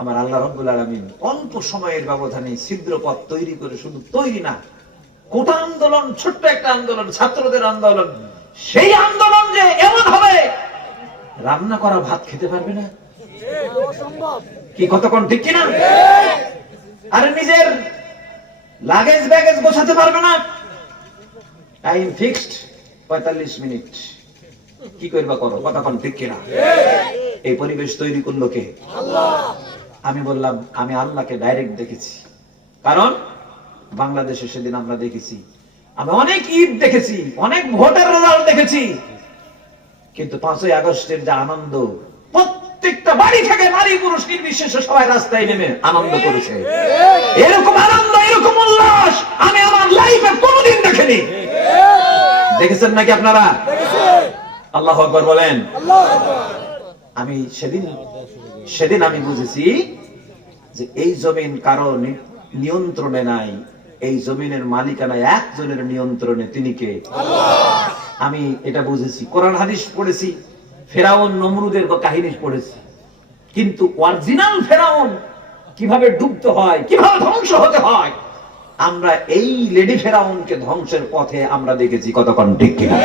আমার আল্লাহ রাব্বুল আলামিন অল্প সময়ের ব্যবধানে ছিদ্রপথ তৈরি করে, শুধু তৈরি না, কোটা আন্দোলন, ছোট্ট একটা আন্দোলন, ছাত্রদের আন্দোলন, সেই আন্দোলন যে এমন হবে রান্না করা ভাত খেতে পারবে না। কি কতক্ষণ ঠিক কিনা? আরে নিজের লাগেজ ব্যাগেজ গোছাতে পারবে না। টাইম ফিক্সড 45 মিনিট, কি করবা করো। কতক্ষণ ঠিক কিনা? এই পরিবেশ তৈরি করলো কে? আল্লাহ। আমি বললাম আমি আল্লাহকে ডাইরেক্ট দেখেছি, কারণ বাংলাদেশে সেদিন আমরা দেখেছি, আমি অনেক ঈদ দেখেছি, অনেক ভোটের রেজাল্ট দেখেছি, কিন্তু 5ই আগস্টের যে আনন্দ, প্রত্যেকটা বাড়ি থেকে নারী পুরুষ নির্বিশেষে সবাই রাস্তায় নেমে আনন্দ করেছে। এরকম আনন্দ, এরকম উল্লাস আমি আমার লাইফে কোনোদিন দেখিনি। দেখেছেন নাকি আপনারা? আল্লাহু আকবার বলেন। আমি সেদিন আমি বুঝেছি যে এই জমিন কারো নিয়ন্ত্রণে নাই, এই জমিনের মালিকানা একজনের নিয়ন্ত্রণে, তিনি কে? আমি এটা বুঝেছি, কোরআন হাদিস পড়েছি, ফেরাউন নমরুদের কাহিনী পড়েছি, কিন্তু অরিজিনাল ফেরাউন কিভাবে ডুবতে হয়, কিভাবে ধ্বংস হতে হয়, আমরা এই লেডি ফেরাউনকে ধ্বংসের পথে আমরা দেখেছি। কতক্ষণ ঠিক কিনা?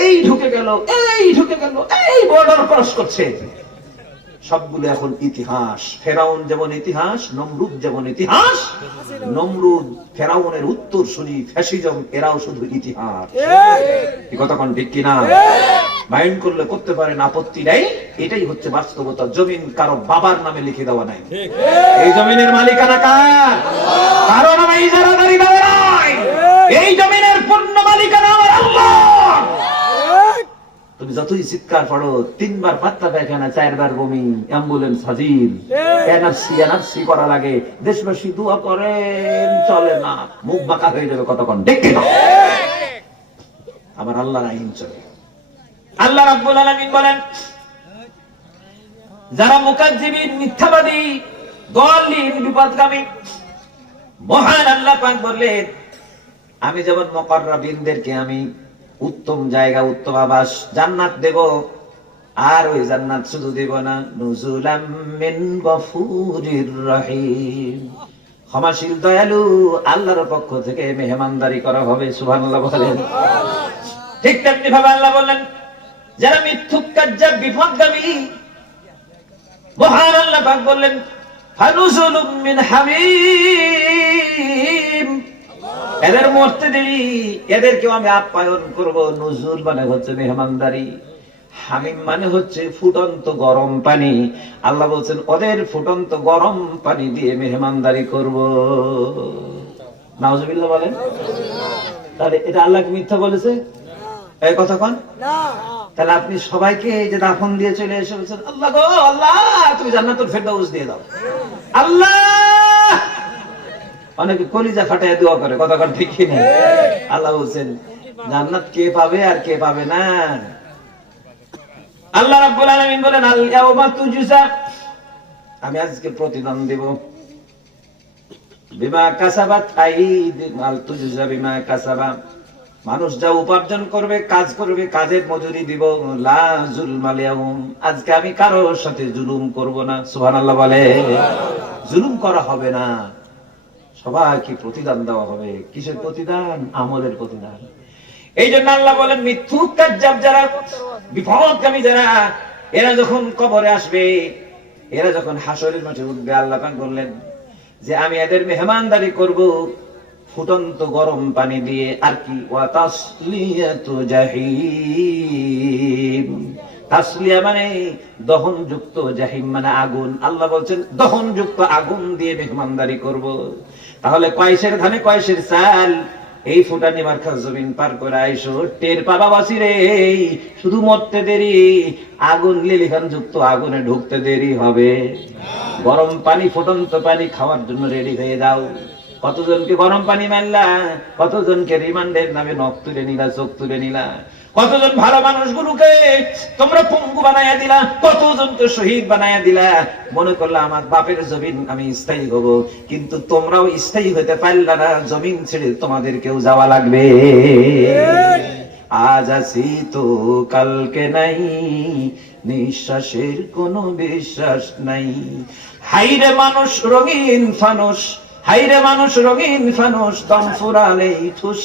এই ঢুকে গেল, এই ঢুকে গেল, এই বর্ডার ক্রস করছে, সবগুলো এখন ইতিহাস। ফেরাউন যেমন ইতিহাস, নমরুদ যেমন ইতিহাস। নমরুদ ফেরাউনের উত্তর শুনি, ফ্যাসিজম, এরাও শুধু ইতিহাস। কতক্ষণ ঠিক কিনা? মাইন্ড করলে করতে পারেন, আপত্তি নাই। এটাই হচ্ছে বাস্তবতা। জমিন কারো বাবার নামে লিখে দেওয়া নাই, এই জমিনের মালিকানা কার? কারো নামে ইজারাদারি দেওয়া নাই, এই জমিনের পূর্ণ মালিকানা আমার আল্লাহ। তুমি যতই চিৎকার পড়ো, 3 বার পাত্তা পায়খানা, 4 বার বমি, অ্যাম্বুলেন্স হাজির, এনআরসি এনআরসি করা লাগে, দেশবাসী দোয়া করেন, চলে না, মুখ বাঁকা হয়ে যাবে। কতক্ষণ দেখে না? আমার আল্লাহর আইন চলে। আল্লাহ রাব্বুল আলামিন বলেন, যারা মুকাজ্জিবিন, মিথ্যাবাদী, দাল্লিন, বিপদগামী, মহান আল্লাহ পাক বললেন, আমি যেমন মুকাররাবিনদেরকে আমি উত্তম জায়গা, উত্তম আবাস, জান্নাত দেব, আর ওই জান্নাত শুধু দেব না, নুজুলাম মিন গফুরির রহিম, ক্ষমাশীল দয়ালু আল্লাহর পক্ষ থেকে মেহমানদারি করা হবে। সুবহানাল্লাহ বলেন। ঠিক তেমনি ভাবে আল্লাহ বললেন, যারা মিথ্যুক কাজ্জাব, বিপদগামী, মহান আল্লাহ পাক বললেন, ফানুজুলুম মিন হামিম, এদের মরতে দেরি, এদেরকেও আমি আপ্যায়ন করব। নুজুল মানে হচ্ছে মেহমানদারি, হামিম মানে হচ্ছে ফুটন্ত গরম পানি। আল্লাহ বলছেন, ওদের ফুটন্ত গরম পানি দিয়ে মেহমানদারি করব। নাউজুবিল্লাহ বলেন। তাহলে এটা আল্লাহ কি মিথ্যা বলেছে? এই কথা কোন না। তাহলে আপনি সবাইকে যে দাফন দিয়ে চলে এসে বলছেন, আল্লাহ গো আল্লাহ, তুমি জান্নাতুল ফেরদাউস দিয়ে দাও। আল্লাহ, অনেকে কলিজা ফাটায় দোয়া করে। কতক্ষণ ঠিক কিনা? আল্লাহ বলছেন, জান্নাত কে পাবে আর কে পাবে না? আল্লাহ রাব্বুল আলামিন বলেন, আল ইয়াউমা তুজজা, আমি আজকে প্রতিদান দেব, বিমা কাসাবাত আইদিকুম, আল তুজজা বিমা কাসাবা, মানুষ যা উপার্জন করবে, কাজ করবে, কাজের মজুরি দিব। লা যুলমাল ইয়াউম, আজকে আমি কারোর সাথে জুলুম করব না। সুবহানাল্লাহ বলে। জুলুম করা হবে না, সবাইকে প্রতিদান দেওয়া হবে। কিসের প্রতিদান? আমলের প্রতিদান। এই জন্য আল্লাহ বলেন, মিথ্যুক কাজ্জাব যারা, বিপদগামী যারা, এরা যখন কবরে আসবে, এরা যখন হাসরের মাঠে উঠবে, আল্লাহ পাক বললেন যে আমি এদের মেহমানদারি করব ফুটন্ত গরম পানি দিয়ে। আর কি? ওয়া তাসলিয়াতু জাহিম, তাসলিয়া মানে দহনযুক্ত, জাহিম মানে আগুন। আল্লাহ বলছেন, দহনযুক্ত আগুন দিয়ে মেহমানদারি করব। তাহলে কয়সের ধানে কয়সের চাল, এই ফুটানি মার্কা জমিন পার করে আইসো, টের পাবা বাসিরে, শুধু মরতে দেরি, আগুন লিলিখান যুক্ত আগুনে ঢুকতে দেরি হবে। গরম পানি, ফুটন্ত পানি খাওয়ার জন্য রেডি হয়ে যাও। কতজনকে গরম পানি মারলা, কতজনকে রিমান্ডের নামে নখ তুলে নিলা, চোখ তুলে নিলা, কতজন ভালো মানুষগুলোকে তোমরা পঙ্গু বানাইয়া দিলা, কতজনকে শহীদ বানাইয়া দিলা। মনে করলা আমার বাপের জমিন আমি স্থায়ী হব, কিন্তু তোমরাও স্থায়ী হতে পারলা না, জমিন ছেড়ে তোমাদেরকেও যাওয়া লাগবে। আজ আছি তো কালকে নাই, নিঃশ্বাসের কোনো বিশ্বাস নাই। হাইরে মানুষ রঙিন ফানুস, হাইরে মানুষ রঙিন ফানুস, দম ফুরালেই ঠুস।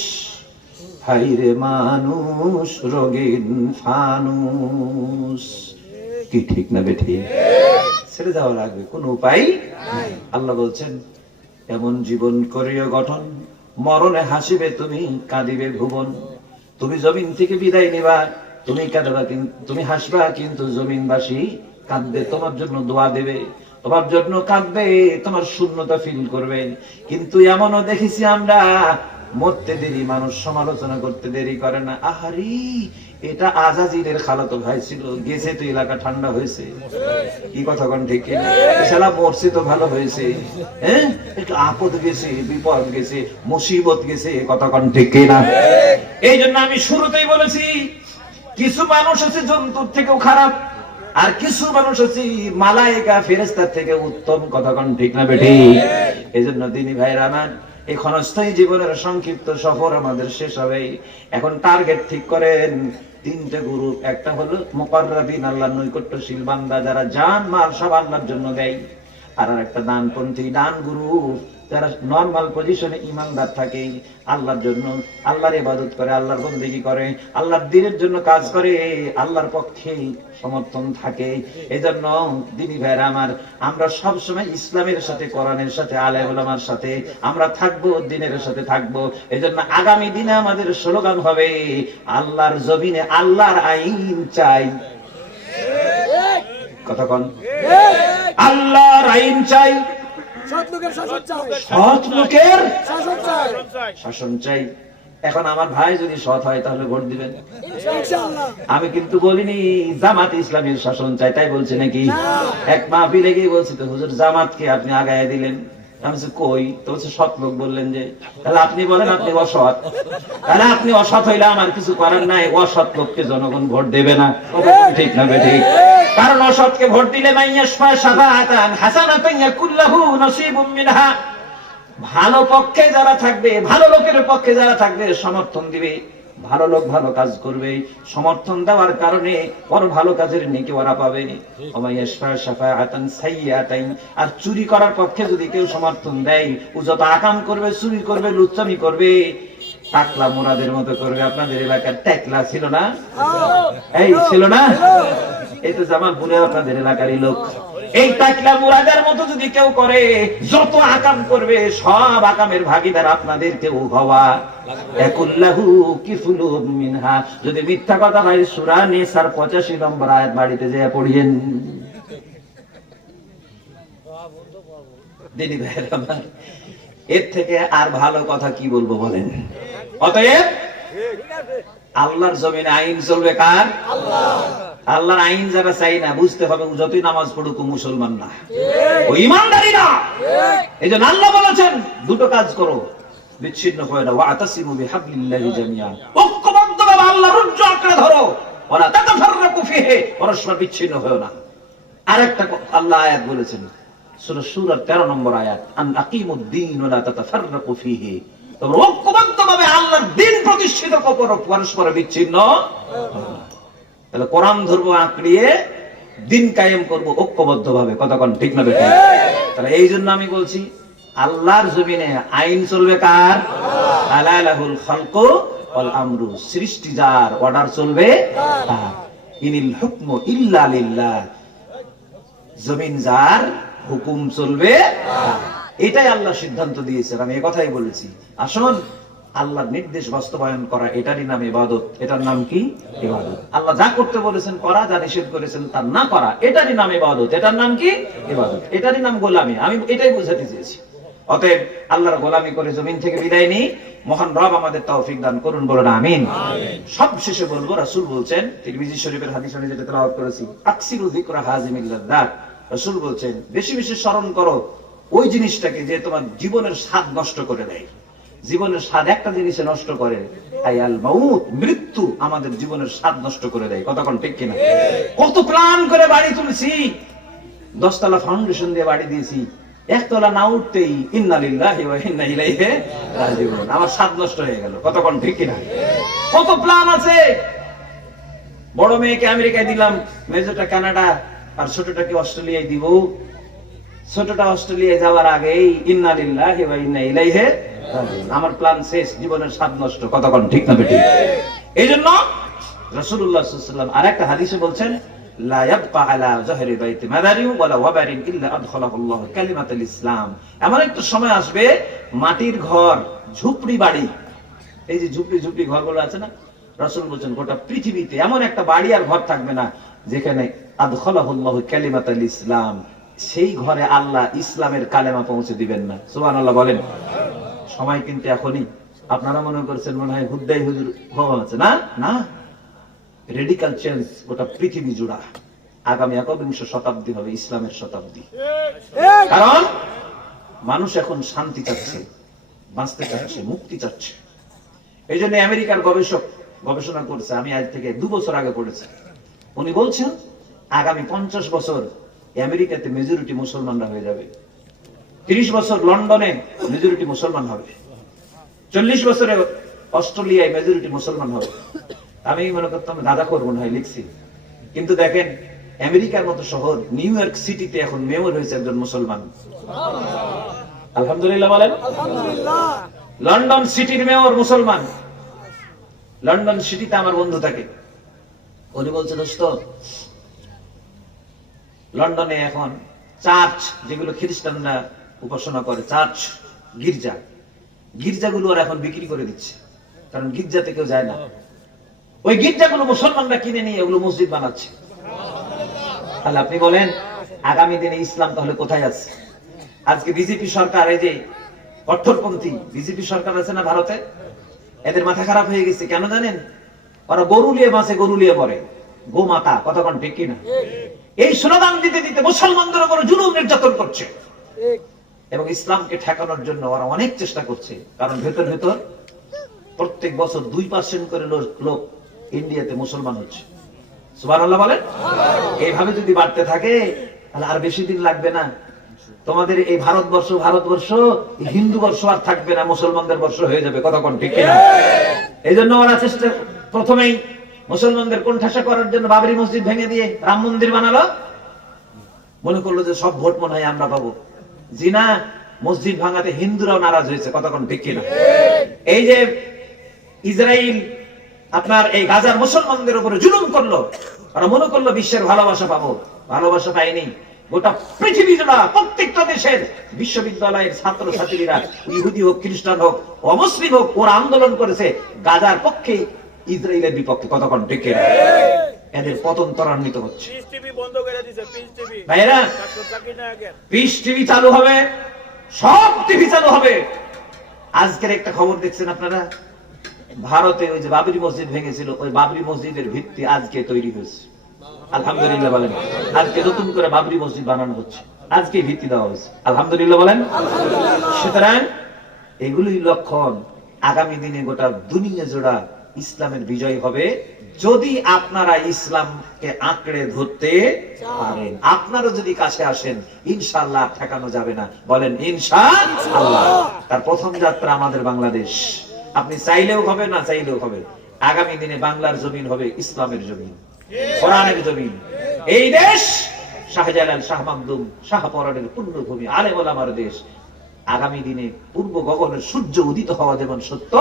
হাইরে মানুষ রঙিন ফানুস। কি ঠিক না বেঠিক? ছেড়ে যাওয়া লাগবে, কোনো উপায় নাই। আল্লাহ বলছেন, এমন জীবন করিও গঠন, মরণে হাসিবে তুমি, কাঁদিবে ভুবন। তুমি জমিন থেকে বিদায় নিবা, তুমি কাঁদবা, তুমি হাসবা, কিন্তু জমিনবাসী কাঁদবে, তোমার জন্য দোয়া দেবে, তোমার জন্য কাঁদবে, তোমার শূন্যতা ফিল করবে। কিন্তু এমনও দেখেছি আমরা, মরতে দেরি, মানুষ সমালোচনা করতে দেরি করে না। আহারি, এটা আজাজিরের খালাতো ভাই ছিল, গেছে তো এলাকা ঠান্ডা হয়েছে। কি কথা কোন ঠিক কিনা? শালা মরছে তো ভালো হয়েছে, হ্যাঁ, একটু আপদ গেছে, বিপদ গেছে, মুসিবত গেছে। কথা কোন ঠিক কিনা? এই জন্য আমি শুরুতেই বলেছি, কিছু মানুষ আছে জন্তুর থেকেও খারাপ, আর কিছু মানুষ হচ্ছে মালায়েকা ফেরেশতার থেকে উত্তম। কথা কোন ঠিক না বেঠি? এজন্য দিনী ভাইরা আমার, এই ক্ষণস্থায়ী জীবনের সংক্ষিপ্ত সফর আমাদের শেষ হবে। এখন টার্গেট ঠিক করেন তিনটে গ্রুপ। একটা হলো মুকাররাবিন, আল্লাহর নৈকট্যশীল বান্দা যারা জান মাল সব আল্লাহর জন্য দেয়। আর একটা ডানপন্থী ডান গ্রুপ যারা নরমাল পজিশনে ইমানদার থাকে, আল্লাহর জন্য আল্লাহর ইবাদত করে, আল্লাহর বন্দেগী করে, আল্লাহর দ্বীনের জন্য কাজ করে, আল্লাহর পক্ষে সমর্থন থাকে। এজন্য দিনী ভাইরা আমার, আমরা সব সময় ইসলামের সাথে, কোরআনের সাথে, আলেম ওলামার সাথে আমরা থাকবো, দ্বীনের সাথে থাকবো। এজন্য আগামী দিনে আমাদের স্লোগান হবে আল্লাহর জমিনে আল্লাহর আইন চাই। কথা কোন? আল্লাহর আইন চাই, সৎ লোকের শাসন চাই। এখন আমার ভাই যদি সৎ হয় তাহলে ভোট দিবেন। আমি কিন্তু বলিনি জামাত ইসলামের শাসন চাই, তাই বলছি নাকি? এক মাহফিলে গিয়ে বলছি তো হুজুর জামাতকে আপনি আগায় দিলেন। আমি কই তো সৎ লোক বললেন যে, তাহলে আপনি বলেন আপনি অসৎ। তাহলে আপনি অসৎ হইলে আমার কিছু করার নাই, অসৎ লোককে জনগণ ভোট দেবে না। ঠিক না ঠিক? কারণ অসৎকে ভোট দিলে ভালো পক্ষে যারা থাকবে, ভালো লোকের পক্ষে যারা থাকবে সমর্থন দিবে, ভালো লোক ভালো কাজ করবে, সমর্থন দেওয়ার কারণে ওর ভালো কাজের নেকি ওরা পাবে। আর চুরি করার পক্ষে যদি কেউ সমর্থন দেয়, ও যত আকাম করবে, চুরি করবে, লুচ্চামি করবে, টাকলা মোরাদের মতো করবে। আপনাদের এলাকার টাকলা ছিল না? এই ছিল না? এই তো জামালপুরে আপনাদের এলাকারই লোক। এই টাকলা মুরাদের মতো যদি কেউ করে, যত আকাম করবে সব আকামের ভাগীদার আপনাদের কেউ হওয়া। একুল্লাহু কিফুলুম মিনহা। যদি মিথ্যা কথা হয় সূরা নিসার 85 নম্বর আয়াত বাড়িতে যেয়ে পড়িয়েন। দিদি ভাইরা আমার, এর থেকে আর ভালো কথা কি বলবো বলেন? অতএব আল্লাহর জমিনে আইন চলবে কার? আল্লাহ। আল্লাহর আইন যারা চাই না, বুঝতে হবে যতই নামাজ পড়ুক মুসলমান না, ও ইমানদারি না। এই জন্য আল্লাহ বলেছেন দুটো কাজ করো, বিচ্ছিন্ন হয়ে না। ওয়াতাসিমু বিহাবলিল্লাহি জামিআ, ঐক্যবদ্ধভাবে আল্লাহর রজ্জু আঁকড়ে ধরো। ওয়ালা তাতাফাররাকু ফিহি, পরস্পর বিচ্ছিন্ন হয়ো না। আরেকটা আল্লাহ আয়াত বলেছেন সূরা সূরা 13 নম্বর আয়াত, আন আকিমুদ্দীন ওয়ালা তাতাফাররাকু ফিহি। তোমরা ঐক্যবদ্ধভাবে আল্লাহর দ্বীন প্রতিষ্ঠিত করো, পরস্পর বিচ্ছিন্ন। তাহলে কোরআন ধরবো আঁকড়িয়ে, দিন কায়েম করবো ঐক্যবদ্ধভাবে। কথা কোন ঠিক না বেঠিক? তাহলে এই জন্য আমি বলছি আল্লাহর জমিনে আইন চলবে কার? আল্লাহ। লাহুল খালকু ওয়াল আমরু, সৃষ্টি যার, অর্ডার চলবে তার। ইনিল হুকমু ইল্লা লিল্লাহ, জমিন যার, হুকুম চলবে তার। এটাই আল্লাহ সিদ্ধান্ত দিয়েছেন। আমি এই কথাই বলেছি। আসুন আল্লাহর নির্দেশ বাস্তবায়ন করা, এটারই নাম ইবাদত। এটার নাম কি? ইবাদত। আল্লাহ যা করতে বলেছেন করা, যা নিষেধ করেছেন তার না করা, এটারই নাম ইবাদত। এটার নাম কি? ইবাদত। এটারই নাম গোলামি। আমি এটাই বোঝাতে চেয়েছি। অতএব আল্লাহর গোলামি করে জমিন থেকে বিদায় নিই। মহান রব আমাদের তৌফিক দান করুন, বলুন আমিন। সব শেষে বলবো, রাসূল বলছেন, তিরমিজি শরীফের হাদিস আমি যেটা তেলাওয়াত করেছি, আকসিরু যিকরা হাযিমিল লাযযাত। রাসূল বলছেন বেশি বেশি স্মরণ করো ওই জিনিসটাকে যে তোমার জীবনের স্বাদ নষ্ট করে দেয়। জীবনের স্বাদ একটা জিনিসে নষ্ট করে, আয়াল মাউত, মৃত্যু আমাদের জীবনের স্বাদ নষ্ট করে দেয়। কতক্ষণ ঠিক কিনা? কত প্ল্যান করে বাড়ি তুলছি, 10 তলা ফাউন্ডেশন দিয়ে বাড়ি দিয়েছি, 1 তলা না উঠতেই ইন্না লিল্লাহি ওয়া ইন্না ইলাইহি রাজিউন, আমার স্বাদ নষ্ট হয়ে গেল। কতক্ষণ ঠিক কিনা? কত প্ল্যান আছে। বড় মেয়েকে আমেরিকায় দিলাম, মেজোটা কানাডা, আর ছোটটাকে অস্ট্রেলিয়ায় দিব। ছোটটা অস্ট্রেলিয়ায় যাওয়ার আগেই ইন্না লিল্লাহি ওয়া ইন্না ইলাইহি রাজিউন, আমার প্ল্যান শেষ, জীবনের স্বাদ নষ্ট। কতক্ষণ ঠিক না বেঠিক? এই জন্য রাসূলুল্লাহ সাল্লাল্লাহু আলাইহি ওয়াসাল্লাম আরেকটা হাদিসে বলছেন, লা ইয়াবকা আলা যাহরি বাইতি মাদারিউ ওয়ালা ওয়াবারিন ইল্লা আদখালাহুল্লাহু কালিমাতুল ইসলাম। এমন একটা সময় আসবে মাটির ঘর, ঝুপড়ি বাড়ি, এই যে ঝুপড়ি ঝুপড়ি ঘরগুলো আছে না, রাসূল বলেন গোটা পৃথিবীতে এমন একটা বাড়ি আর ঘর থাকবে না যেখানে আদখালাহুল্লাহু কালিমাতুল ইসলাম, সেই ঘরে আল্লাহ ইসলামের কালেমা পৌঁছে দিবেন না। সুবহানাল্লাহ বলেন। সময় কিন্তু এখনই। আপনারা মনে করছেন মনে হয় হুদ্দাই হুজুর আছে, না না, রেডিক্যাল চেঞ্জ গোটা পৃথিবী জুড়া। আগামী 21 শতাব্দী হবে ইসলামের শতাব্দী। কারণ মানুষ এখন শান্তি চাচ্ছে, বাঁচতে চাচ্ছে, মুক্তি চাচ্ছে। এই জন্য আমেরিকার গবেষক গবেষণা করছে, আমি আজ থেকে 2 বছর আগে পড়েছি। উনি বলছেন আগামী 50 বছর আমেরিকাতে মেজরিটি মুসলমানরা হয়ে যাবে, 30 বছর লন্ডনে মেজরিটি মুসলমান হবে, 40 বছরে অস্ট্রেলিয়ায় মেজরিটি মুসলমান হবে। আমি মনে করতাম দাদা করবো না, লিখছি। কিন্তু দেখেন আমেরিকার মতো শহর নিউ ইয়র্ক সিটিতে এখন মেয়র হয়েছে একজন মুসলমান। আলহামদুলিল্লাহ বলেন। লন্ডন সিটির মেয়র মুসলমান। লন্ডন সিটিতে আমার বন্ধু থাকে, উনি বলছে দোস্ত, লন্ডনে এখন চার্চ যেগুলো খ্রিস্টানরা উপাসনা করে, চার্চ গির্জাগুলো আর এখন বিক্রি করে দিচ্ছে, কারণ গির্জাতে কেউ যায় না। ওই গির্জাগুলো মুসলমানরা কিনে নিয়ে ওগুলো মসজিদ বানাচ্ছে। তাহলে আপনি বলেন আগামী দিনে ইসলাম তাহলে কোথায় আছে? আজকে বিজেপি সরকার, এই যে কঠোরপন্থী বিজেপি সরকার আছে না ভারতে, এদের মাথা খারাপ হয়ে গেছে। কেন জানেন? ওরা গরু লিয়ে বাঁচে, গরু লিয়ে মরে, গো মাতা, কতক্ষণ ঠিক কিনা? এই স্লোগান দিতে দিতে মুসলমানদের উপর জুলুম নির্যাতন করছে এবং ইসলামকে ঠেকানোর জন্য ওরা অনেক চেষ্টা করছে। কারণ ভেতর ভেতর প্রত্যেক বছর 2% করে লোক ইন্ডিয়াতে মুসলমান হচ্ছে। সুবহানাল্লাহ বলেন। এইভাবে যদি বাড়তে থাকে তাহলে আর বেশি দিন লাগবে না, তোমাদের এই ভারতবর্ষ হিন্দু বর্ষ আর থাকবে না, মুসলমানদের বর্ষ হয়ে যাবে। কতক্ষণ ঠিক কিনা? এই জন্য ওরা চেষ্টা প্রথমেই মুসলমানদের কোণঠাসা করার জন্য বাবরি মসজিদ ভেঙে দিয়ে রাম মন্দির বানালো। মনে করলো যে সব ভোট মনে হয় আমরা পাবো। জিনা মসজিদ ভাঙাতে হিন্দুরাও নারাজ হয়েছে। কতক্ষণ ঠিক কিনা? এই যে ইসরায়েল আপনার এই গাজার মুসলমানদের উপরে জুলুম করলো, ওরা মনে করলো বিশ্বের ভালোবাসা পাবো, ভালোবাসা পায়নি। গোটা পৃথিবী জোড়া প্রত্যেকটা দেশের বিশ্ববিদ্যালয়ের ছাত্র ছাত্রীরা, ইহুদি হোক, খ্রিস্টান হোক, অমুসলিম হোক, ওরা আন্দোলন করেছে গাজার পক্ষে, ইসরায়েলের বিপক্ষে। কতক্ষণ ঠিক কিনা? এদের পতন ত্বরান্বিত হচ্ছে। ভাইরা, পিস টিভি চালু হবে, সব টিভি চালু হবে। আজকের একটা খবর দেখছেন আপনারা, ভারতে ওই যে বাবরি মসজিদ ভেঙেছিল, ওই বাবরি মসজিদের ভিত্তি আজকে তৈরি হয়েছে। আলহামদুলিল্লাহ বলেন। আজকে নতুন করে বাবরি মসজিদ বানানো হচ্ছে, আজকে ভিত্তি দেওয়া হয়েছে। আলহামদুলিল্লাহ বলেন। সুতরাং এগুলোই লক্ষণ আগামী দিনে গোটা দুনিয়া জোড়া ইসলামের বিজয় হবে, যদি আপনারা ইসলামকে আঁকড়ে ধরতে পারেন। আপনারা যদি কাছে আসেন, ইনশাআল্লাহ ঠেকানো যাবে না। বলেন ইনশাআল্লাহ। তার প্রথম যাত্রা আমাদের বাংলাদেশ। আপনি চাইলেও হবে, না চাইলেও হবে। আগামী দিনে বাংলার জমিন হবে ইসলামের জমিন, কোরআনের জমিন। এই দেশ শাহজালাল, শাহ মাকদুম, শাহ পরাণের পুণ্যভূমি, আলেম ওলামার দেশ। আগামী দিনে পূর্ব গগনের সূর্য উদিত হওয়া যেমন সত্য,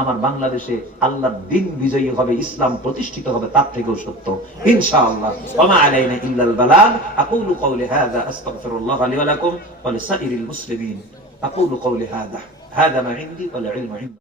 আমার বাংলাদেশে আল্লাহর দিন বিজয়ী হবে, ইসলাম প্রতিষ্ঠিত হবে, তার থেকেও সত্য ইনশাআল্লাহ। ওয়া মা আলাইনা ইল্লাল বালাগ। আকুলু কওলি হাযা আস্তাগফিরুল্লাহ লি ওয়া লাকুম ওয়া লিসাইরিল মুসলিমিন। আকুলু কওলি হাযা মা ইনদি ওয়াল ইলমু ইনদি।